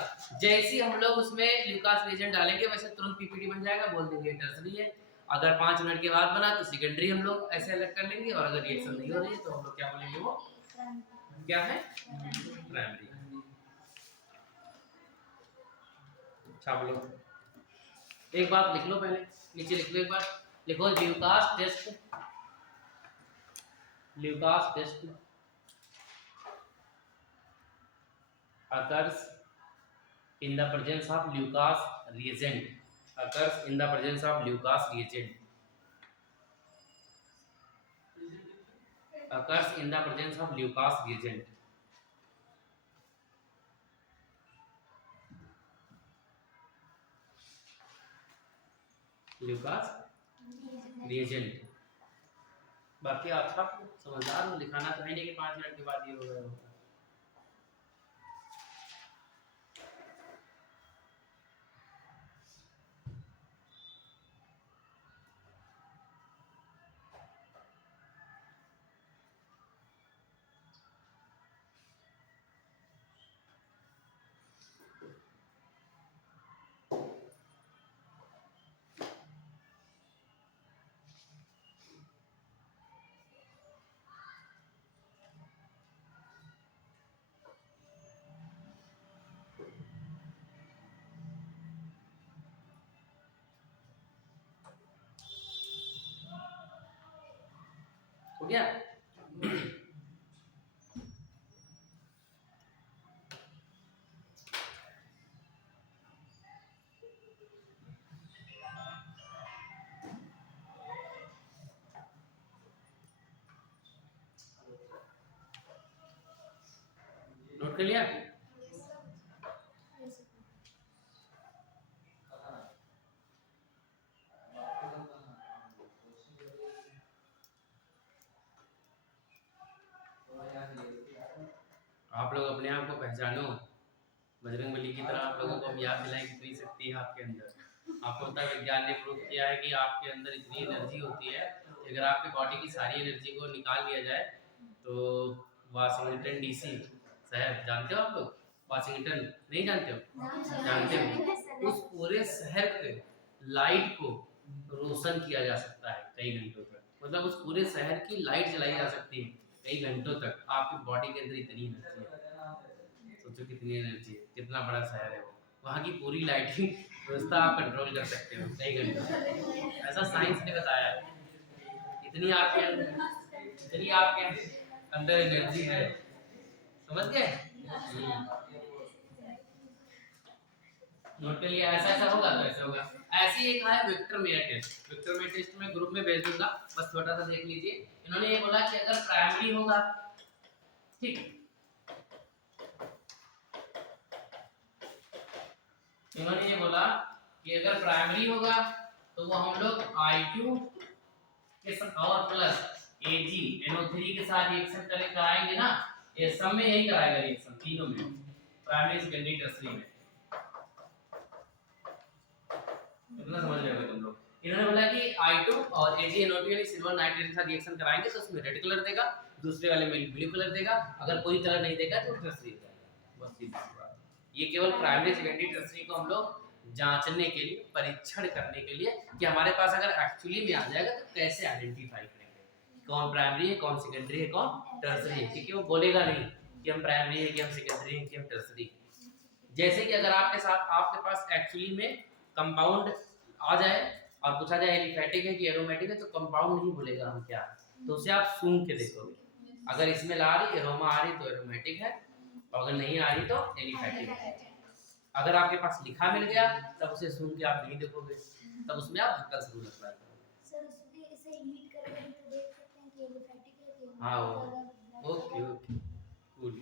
जैसे ही हम लोग उसमें ल्यूकास रिएजेंट डालेंगे वैसे तुरंत पीपीटी बन जाएगा, बोल देंगे टर्सरी है। अगर 5 मिनट के बाद बना तो सेकेंडरी हम लोग ऐसे अलग कर लेंगे, और अगर रिएक्शन नहीं हो रही है तो हम लोग क्या बोलेंगे, वो क्या है, प्राइमरी। अच्छा बोलो, एक बात लिख लो, पहले नीचे लिख लो, एक बार लिखो, Lucas test, Lucas test occurs in the presence of Lucas reagent, occurs in the presence of Lucas reagent, occurs in the presence of Lucas reagent, Lucas reagent। बाकी अच्छा समझदार हो, लिखाना तो है नहीं कि 5 मिनट के बाद ये होगा। हो गया। नोट कर लिया। आप लोग अपने आप को पहचानो, बजरंगबली की तरह आप लोगों को हम याद दिलाएं कितनी शक्ति है आपके अंदर। आपको पता है विज्ञान ने प्रूव किया है कि आपके अंदर इतनी एनर्जी होती है कि अगर आपके बॉडी की सारी एनर्जी को निकाल लिया जाए तो वाशिंगटन डीसी शहर, जानते हो आप लोग, वाशिंगटन नहीं जानते हो, जानते हो, उस पूरे शहर के लाइट को रोशन किया जा सकता है कई घंटों तक, मतलब उस पूरे शहर की लाइट जलाई जा सकती है कई घंटों तक। आपकी बॉडी के अंदर इतनी एनर्जी है, सोचो कितनी एनर्जी है, कितना बड़ा शहर है वो, वहाँ की पूरी लाइटिंग व्यवस्था आप कंट्रोल कर सकते हो कई घंटों, ऐसा साइंस ने बताया है। इतनी आपके अंदर एनर्जी है, समझ गए। नोट कर लिया, ऐसा ऐसा होगा तो ऐसा होगा। ऐसे ही एक है Victor Meyer test, Victor Meyer test में ग्रुप में भेज दूंगा, बस छोटा सा देख लीजिए। इन्होंने ये बोला कि अगर प्राइमरी होगा, ठीक, इन्होंने ये बोला कि अगर प्राइमरी होगा तो वो हम लोग I2 के और प्लस AgNO3 के साथ रिएक्शन कराएंगे ना, ये सब में यही कराएगा रिएक्शन, तीनों में, प्राइमरी सेकेंडरी टर्सरी में। इतना समझ रहे हो तुम लोग। इन्होंने बोला कि I2 और AgNO3 यानी सिल्वर नाइट्रेट के साथ रिएक्शन कराएंगे तो उसमें रेड कलर देगा, दूसरे वाले में ब्लू कलर देगा, अगर कोई कलर नहीं देगा तो टर्सरी हो जाएगा। बस सीधी सी बात। ये केवल प्राइमरी सेकेंडरी टर्सरी को हम लोग जांचने के लिए, परीक्षण करने के लिए कि हमारे पास अगर एक्चुअली में आ जाएगा तो कैसे आइडेंटिफाई करेंगे कौन प्राइमरी है, कौन सेकेंडरी है, कौन टर्सरी है, क्योंकि वो बोलेगा नहीं कि हम प्राइमरी है, कि हम सेकेंडरी है, कि हम टर्सरी है। जैसे कि अगर आपके पास एक्चुअली में कंपाउंड आ जाए और पूछा जाए एलिफैटिक है कि एरोमेटिक है, तो कंपाउंड नहीं बोलेगा हम क्या, तो उसे आप सूंघ के देखोगे। अगर इसमें ला रही एरोमा आ रही तो एरोमेटिक है, और अगर नहीं आ रही तो एलिफैटिक है। अगर आपके पास लिखा मिल गया तब उसे सूंघ के आप नहीं देखोगे, तब उसमें आप हक्कस रूल अप्लाई करोगे। सर उसमें इसे हीट करके भी तो देख सकते हैं कि एलिफैटिक है कि हाँ ओके कूल।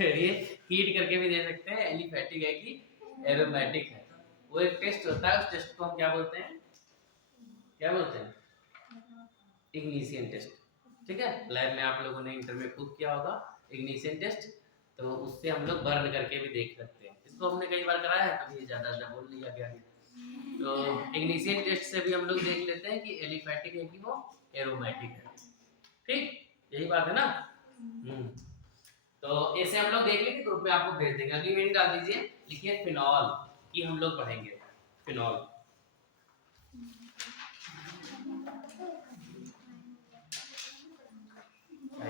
ये हीट करके भी दे सकते हैं एलिफैटिक है कि एरोमेटिक है। वो एक टेस्ट होता है, उस टेस्ट को हम क्या बोलते हैं, इग्निशियन टेस्ट। ठीक है, लैब में आप लोगों ने इंटर में खूब किया होगा इग्निशियन टेस्ट, तो उससे हम लोग बर्न करके भी देख सकते हैं। इसको हमने कई बार कराया है, कभी ज़्यादा बोल लिया गया है। तो इग्निशियन टेस्ट से भी हम लोग देख लेते हैं कि एलिफैटिक है कि वो एरोमेटिक है। ठीक, यही बात है ना। तो ऐसे हम लोग देख लेंगे, ग्रुप में आपको भेज देंगे। अगली मीटिंग डाल दीजिए, लिखिए फिनॉल की हम लोग पढ़ेंगे। फिनॉल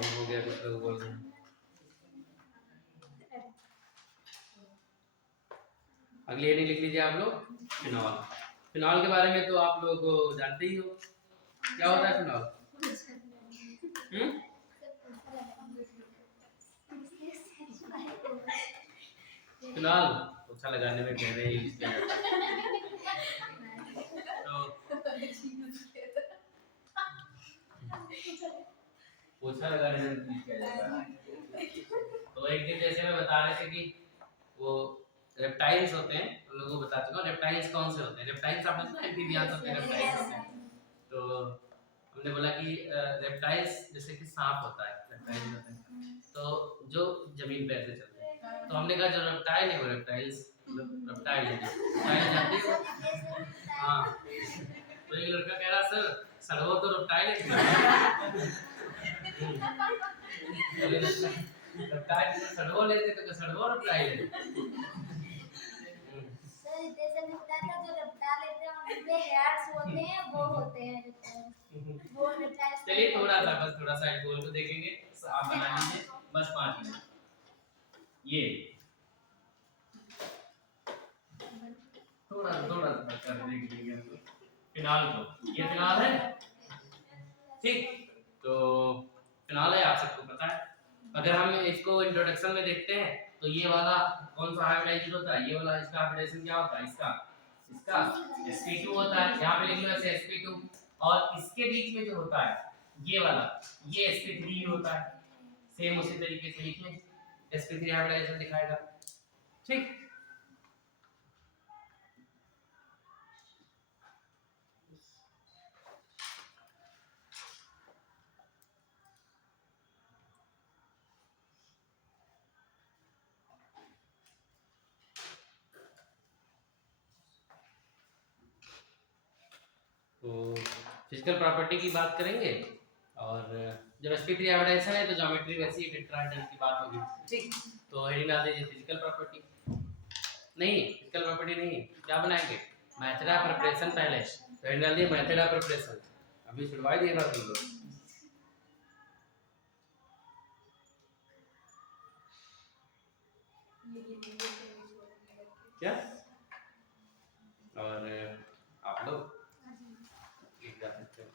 हो गया, कुछ लोग बोल रहे हैं। अगली हेडिंग लिख लीजिए आप लोग, फिनॉल। फिनॉल के बारे में तो आप लोग जानते ही हो, क्या होता है फिनॉल। फिनॉल पोछा लगाने में कह रहे हैं यूज किया जाता है। तो पोछा लगाने में यूज किया जाता है। तो एक दिन जैसे मैं बता रहे थे कि वो रेप्टाइल्स होते हैं, उन लोगों को बता चुका हूँ। रेप्टाइल्स कौन से होते हैं, रेप्टाइल्स आप लोग एम्फीबियंस होते हैं, रेप्टाइल्स होते हैं। तो हमने बोला कि रेप्टाइल्स जैसे कि सांप होता है, रेप्टाइल्स होते हैं तो जो जमीन पे ऐसे चलते हैं। तो हमने कहा जो रेप्टाइल है वो रेप्टाइल्स रेप्टाइल है, रेप्टाइल जानते हो। हाँ, तो एक लड़का कह रहा सर सड़वा तो रेप्टाइल है। रेप्टाइल सड़वा लेते तो सड़वा रेप्टाइल है। सर जैसे लगता था जो रेप्टाइल लेते हैं उनके हेयर्स होते हैं, वो होते हैं वो रेप्टाइल। चलिए थोड़ा सा गोल को देखेंगे, आप बना लीजिए बस 5 मिनट। ये थोड़ा कर देख लेंगे हम लोग फिनॉल को। ये फिनॉल है, ठीक। तो फिनॉल है, आप सबको पता है। अगर हम इसको इंट्रोडक्शन में देखते हैं तो ये वाला कौन सा हाइब्रिडाइजेशन होता है, ये वाला इसका हाइब्रिडाइजेशन क्या होता है, इसका sp2 होता है। यहाँ पे लिख लो ऐसे sp2, और इसके बीच में जो होता है ये वाला, ये sp3 होता है। सेम उसी तरीके से लिख लें, sp3 हाइब्रिडाइजेशन दिखाएगा। ठीक, तो फिजिकल प्रॉपर्टी की बात करेंगे, और जब sp3 हाइब्रिडाइजेशन है तो ज्योमेट्री वैसी टेट्राहेड्रल की बात होगी। ठीक, तो हेडिंग डाल दीजिए फिजिकल प्रॉपर्टी। नहीं, फिजिकल प्रॉपर्टी नहीं, क्या बनाएंगे, मेथड ऑफ प्रिपरेशन पहले। तो हेडिंग डाल दिए मेथड ऑफ प्रिपरेशन। अभी छुड़वा दिएगा तुम लोग। क्या, और आप लोग लिख जा सकते हो।